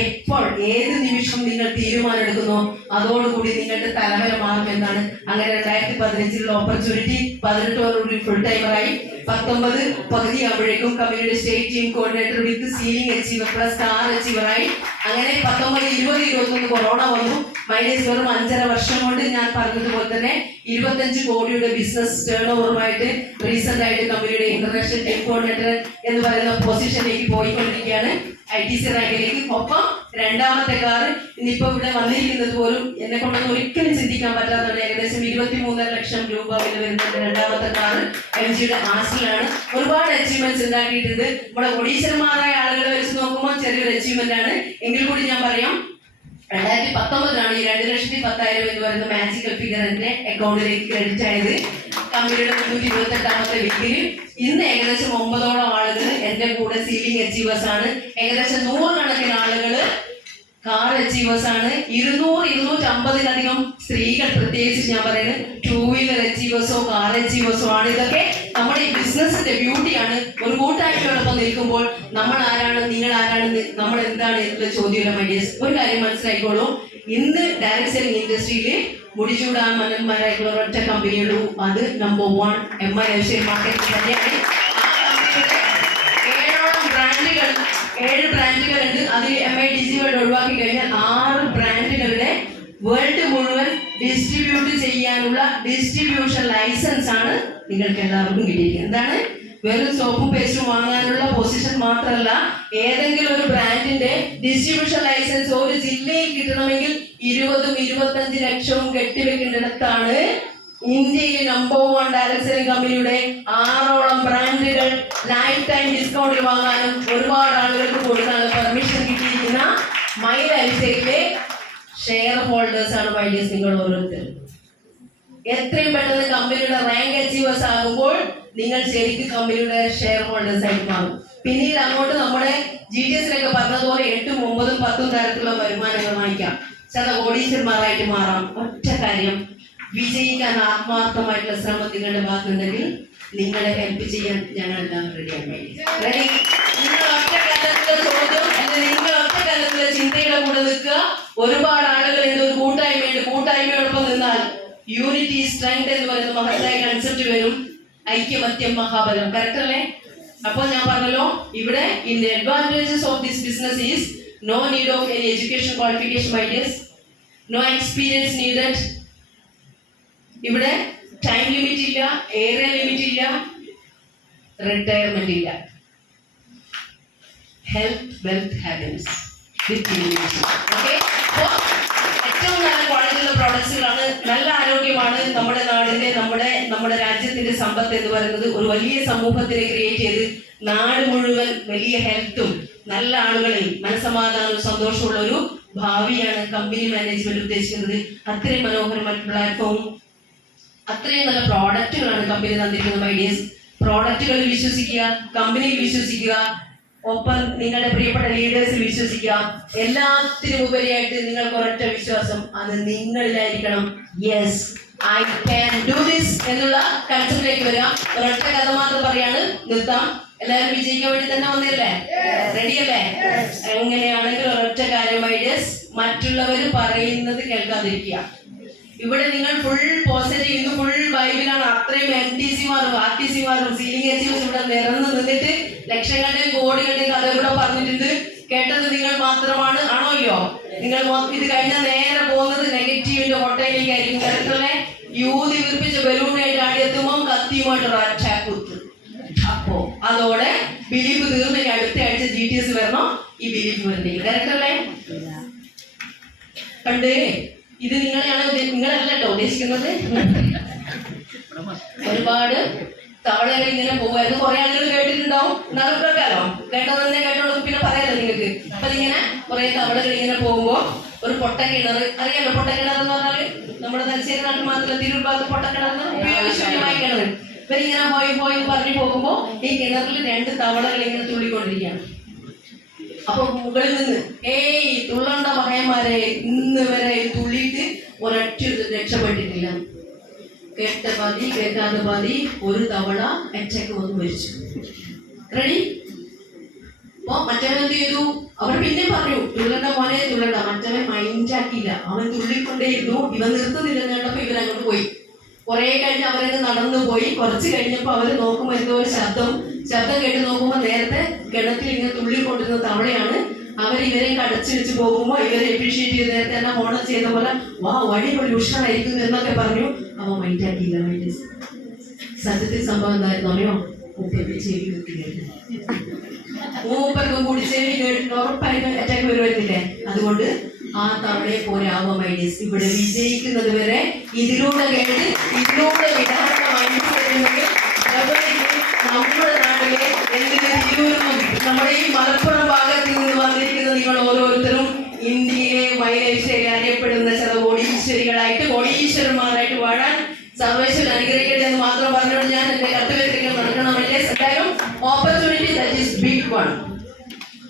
എപ്പോൾ ഏത് നിമിഷം നിങ്ങൾ തീരുമാനം എടുക്കുന്നോ അതോടുകൂടി നിങ്ങളുടെ തലവര മാറും എന്നാണ്. അങ്ങനെ 2015 ഓപ്പർച്യൂണിറ്റി 18 ഫുൾ ടൈമറായി. 19 പകുതിയാകുമ്പോഴേക്കും കമ്പനിയുടെ സ്റ്റേറ്റ് ടീം കോർഡിനേറ്റർ വിത്ത് സീലിംഗ് അച്ചീവർ പ്ലസ് സ്റ്റാർ അച്ചീവറായി. അങ്ങനെ 19, 20, 21 കൊറോണ വന്നു. മൈനസ് വെറും 5.5 വർഷം കൊണ്ട് ഞാൻ പറഞ്ഞതുപോലെ തന്നെ 25 കോടിയുടെ ബിസിനസ് ടേൺ ഓവറുമായിട്ട് റീസെന്റ് ആയിട്ട് കമ്പനിയുടെ ഇന്റർനാഷണൽ ടീം കോർഡിനേറ്റർ എന്ന് പറയുന്ന പൊസിഷനിലേക്ക് പോയിക്കൊണ്ടിരിക്കുകയാണ്, ITC റാങ്കിലേക്ക്. ഒപ്പം രണ്ടാമത്തെ കാർ ഇന്നിപ്പോ ഇവിടെ വന്നിരിക്കുന്നത് പോലും എന്നെ കൊണ്ടൊന്നും ഒരിക്കലും ചിന്തിക്കാൻ പറ്റാത്തതാണ്. ഏകദേശം 23.5 ലക്ഷം രൂപ വില വരുന്ന രണ്ടാമത്തെ കാർ MGയുടെ ആസിലാണ്. ഒരുപാട് അച്ചീവ്മെന്റ്സ് ഉണ്ടാക്കിയിട്ടുണ്ട്. നമ്മുടെ ഒഡീഷന്മാരായ ആളുകളെ വെച്ച് നോക്കുമ്പോൾ ചെറിയൊരു അച്ചീവ്മെന്റ് ആണ്. എങ്കിൽ കൂടി ഞാൻ പറയാം, 2019 ഈ 2,10,000 എന്ന് പറയുന്ന മാജിക്കൽ ഫിഗർ എന്റെ അക്കൗണ്ടിലേക്ക് ക്രെഡിറ്റ് ആയത്. കമ്പനിയുടെ 328ാമത്തെ വീക്കിൽ ഇന്ന് ഏകദേശം 9ഓളം ആളുകൾ എന്റെ കൂടെ സീലിംഗ് അച്ചീവേഴ്സ് ആണ്. ഏകദേശം 100 കണക്കിന് ആളുകൾ കാർ അച്ചീവേഴ്സ് ആണ്. 200-250 സ്ത്രീകൾ, പ്രത്യേകിച്ച് ഞാൻ പറയുന്നത് 2 വീലർ അച്ചീവേഴ്സോ കാർ അച്ചീവേഴ്സോ ആണ്. ഇതൊക്കെ നമ്മുടെ ഈ ബിസിനസിന്റെ ബ്യൂട്ടിയാണ്. ഒരു കൂട്ടായ്മയോടൊപ്പം നിൽക്കുമ്പോൾ നമ്മൾ ആരാണ്, നിങ്ങൾ ആരാണ്, നമ്മൾ എന്താണ് എന്നുള്ള ചോദ്യമില്ല മൈഡിയേഴ്സ്. ഒരു കാര്യം മനസ്സിലായിക്കോളൂ, ഇന്ന് ഡയറക്ട് സെല്ലിംഗ് ഇൻഡസ്ട്രിയിൽ മുടിചൂടാൻ മന്നന്മാരായിട്ടുള്ള ഒരൊറ്റ കമ്പനിയുള്ളൂ. അത് നമ്പർ 1 MI ഹോൾസെയിൽ മാർക്കറ്റ് തന്നെയാണ്. ആ കമ്പനിയുടെ 7 ബ്രാൻഡുകൾ ഉണ്ട്. അതിൽ MIDC വേൾഡ് ഒഴിവാക്കി കഴിഞ്ഞാൽ 6 ബ്രാൻഡുകളുടെ വേൾഡ് മുഴുവൻ ഡിസ്ട്രിബ്യൂട്ട് ചെയ്യാനുള്ള ഡിസ്ട്രിബ്യൂഷൻ ലൈസൻസ് ആണ് നിങ്ങൾക്ക് എല്ലാവർക്കും കിട്ടിയിരിക്കുന്നത്. എന്താണ്? വെറും സോപ്പും പേസ്റ്റും വാങ്ങാനുള്ള പൊസിഷൻ മാത്രമല്ല, ഏതെങ്കിലും ഒരു ബ്രാൻഡിന്റെ ഡിസ്ട്രിബ്യൂഷൻ ലൈസൻസ് ഒരു ജില്ലയിൽ കിട്ടണമെങ്കിൽ 20-25 ലക്ഷവും കെട്ടിവെക്കേണ്ടിടത്താണ് ഇന്ത്യയിൽ നമ്പർ 1 ഡയറക്ട് സെല്ലിംഗ് കമ്പനിയുടെ 6ഓളം ബ്രാൻഡുകൾ ലൈഫ് ടൈം ഡിസ്കൗണ്ടിൽ വാങ്ങാനും ഒരുപാട് ആളുകൾക്ക് കൊടുക്കാനും പെർമിഷൻ കിട്ടിയിരിക്കുന്ന മൈ ലൈഫ് സ്റ്റൈലിലെ ഷെയർ ഹോൾഡേഴ്സ് ആണ് മൈഡിയേഴ്സ് നിങ്ങൾ ഓരോരുത്തരും. എത്രയും പെട്ടെന്ന് കമ്പനിയുടെ റാങ്ക് അച്ചീവേഴ്സ് ആകുമ്പോൾ നിങ്ങൾ ശരിക്കും കമ്പനിയുടെ ഷെയർ ഹോൾഡേഴ്സ് ആയിട്ട് മാറും. പിന്നീട് അങ്ങോട്ട് നമ്മുടെ GTSലൊക്കെ പറഞ്ഞതുപോലെ 8, 9, 10 തരത്തിലുള്ള വരുമാനങ്ങൾ വാങ്ങിക്കാം. കോടീശ്വരന്മാരായിട്ട് മാറാം. ഒറ്റ കാര്യം, വിജയിക്കാൻ ആത്മാർത്ഥമായിട്ടുള്ള ശ്രമം നിങ്ങളുടെ ഭാഗത്തുണ്ടെങ്കിൽ നിങ്ങളെ ഹെൽപ്പ് ചെയ്യാൻ ഞങ്ങളെല്ലാം റെഡിയാണ്. റെഡി? നിങ്ങൾ ഒറ്റ കാലത്തിലെ ചോദ്യം അല്ലെങ്കിൽ നിങ്ങൾ ഒറ്റ കാലത്തിലെ ചിന്തയുടെ കൂടെ നിൽക്കുക. ഒരുപാട് ആളുകളുണ്ട്, ഒരു കൂട്ടായ്മയുണ്ട്. കൂട്ടായ്മയോടൊപ്പം നിന്നാൽ യൂണിറ്റി സ്ട്രെങ്ത് എന്ന് പറയുന്ന മഹത്തായ കൺസെപ്റ്റ് വരും. ഐക്യമത്യം മഹാബലം. കറക്റ്റ് അല്ലേ? അപ്പോൾ ഞാൻ പറഞ്ഞല്ലോ, ഇവിടെ in the advantages of this business is no need of any education qualification my dears, no experience needed. ഇവിടെ ടൈം ലിമിറ്റ് ഇല്ല, ഏരിയ ലിമിറ്റ് ഇല്ല, റിട്ടയർമെന്റ് ഇല്ല. Health, wealth, happiness with unity. Okay, അപ്പോൾ ഏറ്റവും നല്ല ക്വാളിറ്റിയുള്ള പ്രോഡക്ട്സുകളാണ്. നല്ല ആരോഗ്യമാണ് നമ്മുടെ നാടിന്റെ, നമ്മുടെ രാജ്യത്തിന്റെ സമ്പത്ത് എന്ന് പറയുന്നത്. ഒരു വലിയ സമൂഹത്തിനെ ക്രിയേറ്റ് ചെയ്ത് നാട് മുഴുവൻ വലിയ ഹെൽത്തും നല്ല ആളുകളെയും മനസ്സമാധാനവും സന്തോഷമുള്ള ഒരു ഭാവിയാണ് കമ്പനി മാനേജ്മെന്റ് ഉദ്ദേശിക്കുന്നത്. അത്രയും മനോഹരമായ പ്ലാറ്റ്ഫോമും അത്രയും നല്ല പ്രോഡക്റ്റുകളാണ് കമ്പനി തന്നിരിക്കുന്നത്. മൈഡിയേഴ്സ്, പ്രോഡക്റ്റുകളിൽ വിശ്വസിക്കുക, കമ്പനിയിൽ വിശ്വസിക്കുക. ഒപ്പം നിങ്ങളുടെ പ്രിയപ്പെട്ട ലീഡേഴ്സിൽ വിശ്വസിക്കുക. എല്ലാത്തിനും ഉപരിയായിട്ട് നിങ്ങൾക്ക് ഒരൊറ്റ വിശ്വാസം, അത് നിങ്ങളിലായിരിക്കണം. Yes, I can do this എന്നുള്ള കൺസെപ്റ്റിലേക്ക് വരിക. ഒരൊറ്റ കഥ മാത്രം പറയാണ്, നിർത്താം. എല്ലാവരും വിജയിക്കാൻ വേണ്ടി തന്നെ വന്നില്ലേ? റെഡിയല്ലേ? എങ്ങനെയാണെങ്കിൽ ഒരൊറ്റ കാര്യമായി മറ്റുള്ളവർ പറയുന്നത് കേൾക്കാതിരിക്കുക. ഇവിടെ നിങ്ങൾ ഫുൾ പോസിറ്റീവ്, ഇന്ന് ഫുൾ വൈബിലാണ്. അത്രയും MTC-മാരും RTC-മാരും സീലിംഗ് അച്ചീവേഴ്സും ഇവിടെ നിറഞ്ഞു നിന്നിട്ട് ലക്ഷങ്ങളുടെയും കോടികളുടെയും കഥ ഇവിടെ പറഞ്ഞിട്ടുണ്ട്. കേട്ടത് നിങ്ങൾ മാത്രമാണ്, ആണോ ഇല്ലയോ? നിങ്ങൾ ഇത് കഴിഞ്ഞാൽ നേരെ പോകുന്നത് നെഗറ്റീവിന്റെ ഹോട്ടലിലേക്കായിരിക്കും. കറക്റ്റല്ലേ? യൂതി വിർപ്പിച്ച ബലൂണായിട്ട് ആടിയെത്തുമ്പോൾ കത്തിയുമായിട്ടൊരു അറ്റാക്ക് കുത്ത്. അപ്പോ അതോടെ ബിലീഫ് തീർന്നിട്ട് അടുത്ത ആഴ്ച GTS വരണം, ഈ ബിലീഫ് വരണ്ടേ. കറക്റ്റല്ലേ? കണ്ടേ, ഇത് നിങ്ങളെയാണ്, നിങ്ങളല്ല കേട്ടോ ഉദ്ദേശിക്കുന്നത്. ഒരുപാട് തവളകൾ ഇങ്ങനെ പോകുമായിരുന്നു. കുറെ ആളുകൾ കേട്ടിട്ടുണ്ടാവും. നറുപ്രകാരം കേട്ടോ, തന്നെ കേട്ടോളൂ, പിന്നെ പറയാലോ നിങ്ങൾക്ക്. അപ്പൊ ഇങ്ങനെ കുറെ തവളകൾ ഇങ്ങനെ പോകുമ്പോ ഒരു പൊട്ടക്കിണർ, അറിയാലോ പൊട്ടക്കിണർ എന്ന് പറഞ്ഞാല് നമ്മുടെ തലശ്ശേരി നാട്ടിൽ മാത്രമല്ല, തിരൂർ ഭാഗത്ത് പൊട്ടക്കിണർ ഉപയോഗശൂന്യമായ കിണർ. ഇവരിങ്ങനെ പോയി പോയി പറഞ്ഞു പോകുമ്പോ ഈ കിണറിൽ 2 തവളകൾ ഇങ്ങനെ തുള്ളിക്കൊണ്ടിരിക്കുകയാണ്. അപ്പൊ മുകളിൽ നിന്ന് തുള്ളണ്ട മഹന്മാരെ, ഇന്ന് വരെ തുള്ളിയിട്ട് ഒരൊറ്റ രക്ഷപ്പെട്ടിട്ടില്ല. കേട്ട പാതി കേൾക്കാത്ത പാതി ഒരു തവള അറ്റാക്ക് വന്ന് മരിച്ചു. റെഡി? അപ്പൊ മറ്റവൻ എന്ത് ചെയ്തു? അവർ പിന്നെ പറഞ്ഞു തുള്ളണ്ട മോനെ തുള്ളണ്ട. മറ്റവൻ മൈൻഡാക്കിയില്ല, അവൻ തുള്ളിക്കൊണ്ടേയിരുന്നു. ഇവൻ നിർത്തുന്നില്ലെന്ന് കണ്ടപ്പോ ഇവരങ്ങോട്ട് പോയി. കുറെ കഴിഞ്ഞ് അവരത് നടന്നു പോയി. കുറച്ച് കഴിഞ്ഞപ്പോ അവര് നോക്കുമ്പോ എന്തോ ഒരു ശബ്ദം കേട്ട് നോക്കുമ്പോ നേരത്തെ കിണറ്റിൽ ഇങ്ങനെ തുള്ളിക്കൊണ്ടിരുന്ന തവളയാണ്. അവരിവരെ കടച്ചിടിച്ച് പോകുമ്പോ ഇവരെ എപ്രീഷിയേറ്റ് ചെയ്ത് നേരത്തെ തന്നെ ഓണം ചെയ്ത പോലെ അടിപൊളി ഉഷ്ണമായിരിക്കുന്നു എന്നൊക്കെ പറഞ്ഞു. അവ മൈൻഡാക്കിയില്ല. സത്യത്തിൽ സംഭവം എന്തായിരുന്നു അറിയോ? മൂപ്പർക്ക് ചെവി കുത്തിയിരുന്നു. മൂപ്പർക്കും കൂടി ചെവി കേട്ടിട്ട് ഉറപ്പായിട്ട് അറ്റാക്ക് വരുമായിരുന്നില്ലേ? അതുകൊണ്ട് ആ തവളയെ പോലെ ആവാം ഐഡിയസ്. ഇവിടെ വിജയിക്കുന്നത് വരെ ഇതിലൂടെ കേട്ട് ഇതിലൂടെ നമ്മുടെ നാട്ടിലെ നമ്മുടെ ഈ മലപ്പുറം ഭാഗത്ത് നിന്ന് വന്നിരിക്കുന്ന നിങ്ങൾ ഓരോരുത്തരും ഇന്ത്യയിലെ മൈലേഷ്യയിൽ അറിയപ്പെടുന്ന ചില കോടീശ്വരന്മാരായിട്ട് വാഴാൻ സർവേശ്വരൻ അനുഗ്രഹിക്കട്ടെ എന്ന് മാത്രം പറഞ്ഞുകൊണ്ട് ഞാൻ എന്റെ കർത്തവ്യത്തിലേക്ക് നടക്കണം. എന്തായാലും opportunity that is big one.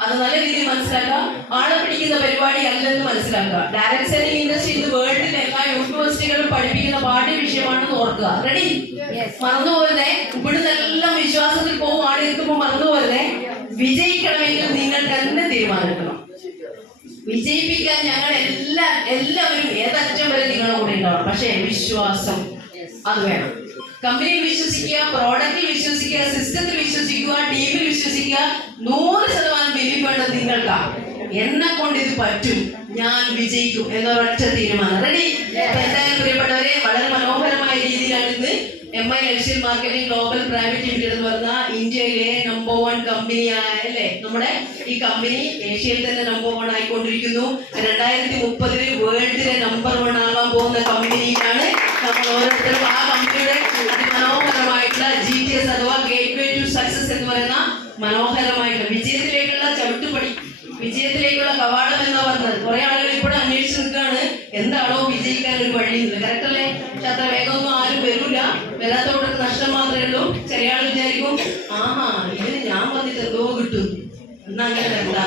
അത് നല്ല രീതിയിൽ മനസ്സിലാക്കുക. ആളെ പിടിക്കുന്ന പരിപാടി അല്ലെന്ന് മനസ്സിലാക്കുക. ഡയറക്ട് സെല്ലിംഗ് ഇൻഡസ്ട്രി ഇന്ന് വേൾഡിലെ എല്ലാ യൂണിവേഴ്സിറ്റികളും പഠിപ്പിക്കുന്ന പാഠ്യ വിഷയമാണെന്ന് ഓർക്കുക. റെഡി? മറന്നുപോരുതേ. ഇവിടുന്ന് എല്ലാം വിശ്വാസത്തിൽ പോകും. ആടെ എത്തുമ്പോൾ മറന്നുപോരുതേ. വിജയിക്കണമെങ്കിൽ നിങ്ങൾ തന്നെ തീരുമാനിക്കണം. വിജയിപ്പിക്കാൻ ഞങ്ങൾ എല്ലാവരും ഏതറ്റം വരെ നിങ്ങളുടെ കൂടെ ഉണ്ടാവണം. പക്ഷേ വിശ്വാസം അത് വേണം. കമ്പനിയിൽ വിശ്വസിക്കുക, പ്രോഡക്റ്റിൽ വിശ്വസിക്കുക, സിസ്റ്റത്തിൽ വിശ്വസിക്കുക, ടീമിൽ വിശ്വസിക്കുക. 100% ബിലീഫ് വേണ്ടത് നിങ്ങൾക്കാണ്. എന്നെ കൊണ്ട് ഇത് പറ്റും, ഞാൻ വിജയിക്കും എന്നൊരൊറ്റ തീരുമാനം. റെഡി? എന്തായാലും പ്രിയപ്പെട്ടവരെ, വളരെ മനോഹരമായ രീതിയിലാണ് ഇന്ന് MI lifestyle marketing global private limited എന്ന് പറഞ്ഞ ഇന്ത്യയിലെ നമ്പർ 1 കമ്പനിയല്ലേ നമ്മുടെ ഈ കമ്പനി. ഏഷ്യയിൽ തന്നെ നമ്പർ 1 ആയിക്കൊണ്ടിരിക്കുന്നു. 2030 വേൾഡിലെ നമ്പർ 1 ആകാൻ പോകുന്ന കമ്പനിയിലാണ് നമ്മൾ ഓരോരുത്തരും. ആ കമ്പനിയുടെ അതിമനോഹരമായിട്ടുള്ള GTS അഥവാ ഗേറ്റ്വേ ടു സക്സസ് എന്ന് പറയുന്ന മനോഹരമായിട്ടുള്ള വിജയത്തിലേക്കുള്ള ചവിട്ടുപടി, വിജയത്തിലേക്കുള്ള കവാടം എന്നാ പറഞ്ഞത്. കുറെ ആളുകൾ ഇപ്പോഴും അന്വേഷിച്ച് നിൽക്കുകയാണ് എന്താണോ വിജയിക്കാൻ ഒരു വഴിയില്ല. കറക്റ്റ് അല്ലേ? പക്ഷെ അത്ര വേഗമൊന്നും ആരും വരൂല. വരാത്തോടൊക്കെ നഷ്ടം മാത്രമേ ഉള്ളൂ. ചെറിയ ആൾ വിചാരിക്കും ഇതിന് ഞാൻ വന്നിട്ട് എന്തോ കിട്ടും എന്നാ. അങ്ങനെ എന്താ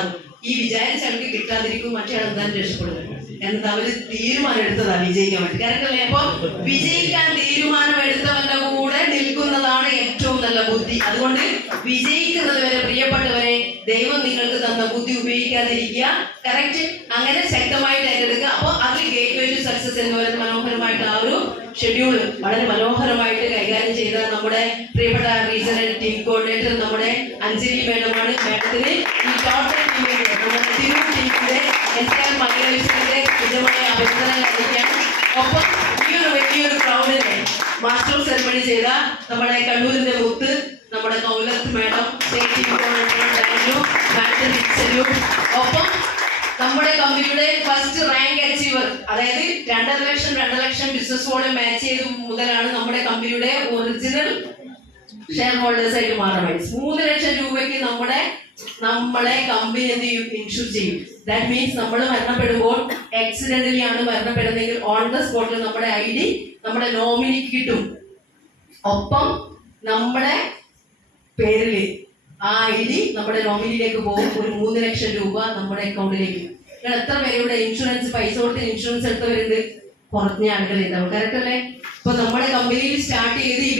ഈ വിചാരിച്ചവർക്ക് കിട്ടാതിരിക്കും, മറ്റേ ആൾ എന്തായാലും രക്ഷപ്പെടും. എന്താ അവര് തീരുമാനം എടുത്തതാ വിജയിക്കാൻ വേണ്ടി. കറക്റ്റ് അല്ലേ? അപ്പൊ വിജയിക്കാൻ തീരുമാനം എടുത്തവന്റെ കൂടെ നിൽക്കുന്നതാണ് ഏറ്റവും നല്ല ബുദ്ധി. അതുകൊണ്ട് വിജയിക്കുന്നത് വരെ പ്രിയപ്പെട്ടവരെ, ദൈവം നിങ്ങൾക്ക് തന്ന ബുദ്ധി ഉപയോഗിക്കാതിരിക്കുക. കറക്റ്റ്? അങ്ങനെ ശക്തമായിട്ട് ഏറ്റെടുക്കുക. അപ്പോൾ അതിൽ ഗേറ്റ്വേ ടു സക്സസ് എന്ന് പറയുന്ന മനോഹരമായിട്ട് ആ ഒരു ഷെഡ്യൂൾ വളരെ മനോഹരമായിട്ട് കൈകാര്യം ചെയ്ത നമ്മുടെ പ്രിയപ്പെട്ട റീജിയണൽ ടീം കോർഡിനേറ്റർ നമ്മുടെ അഞ്ജലി മേഡമാണ്. മേഡത്തിന് ഈ ടോട്ടൽ ടീമിന്റെ നമ്മുടെ തിരൂർ ടീമിന്റെ എൻറ്റയർ മലയാളികളുടെ നിജമായ അഭിനന്ദനങ്ങൾ അറിയിക്കാം. ഒപ്പം ഈ ഒരു വലിയൊരു ക്രൗഡിനെ മാസ്റ്റർ ഓഫ് സെറമണി ചെയ്ത നമ്മുടെ കണ്ണൂരിന്റെ മുത്ത് നമ്മുടെ കൗലത്ത് മേഡം, ഒപ്പം നമ്മുടെ കമ്പനിയുടെ ഫസ്റ്റ് റാങ്ക് അച്ചീവർ, അതായത് 2.5 ലക്ഷം ബിസിനസ് വോളിയം മാച്ച് ചെയ്ത് മുതലാണ് നമ്മുടെ കമ്പനിയുടെ ഒറിജിനൽ ഷെയർ ഹോൾഡേഴ്സ് ആയിട്ട് മാറാൻ. 3 ലക്ഷം രൂപയ്ക്ക് നമ്മളെ കമ്പനി എന്ത് ചെയ്യും? ഇൻഷുർ ചെയ്യും. ദാറ്റ് മീൻസ് നമ്മൾ മരണപ്പെടുമ്പോൾ ആക്സിഡന്റലി ആണ് മരണപ്പെടുന്നതെങ്കിൽ ഓൺ ദ സ്പോട്ടിൽ നമ്മുടെ ID നമ്മുടെ നോമിനിക്ക് കിട്ടും. ഒപ്പം നമ്മുടെ പേരില് ആ ID നമ്മുടെ നോമിനിയിലേക്ക് പോകും. ഒരു 3 ലക്ഷം രൂപ നമ്മുടെ അക്കൗണ്ടിലേക്ക്. നിങ്ങൾ എത്ര പേരുടെ ഇൻഷുറൻസ് പൈസ കൊടുത്ത് ഇൻഷുറൻസ് എടുത്തവരുണ്ട്? കുറഞ്ഞ ആളുകൾ ഉണ്ടാവും. കറക്റ്റ് അല്ലേ? ഇപ്പൊ നമ്മുടെ കമ്പനിയിൽ സ്റ്റാർട്ട് ചെയ്ത് ഈ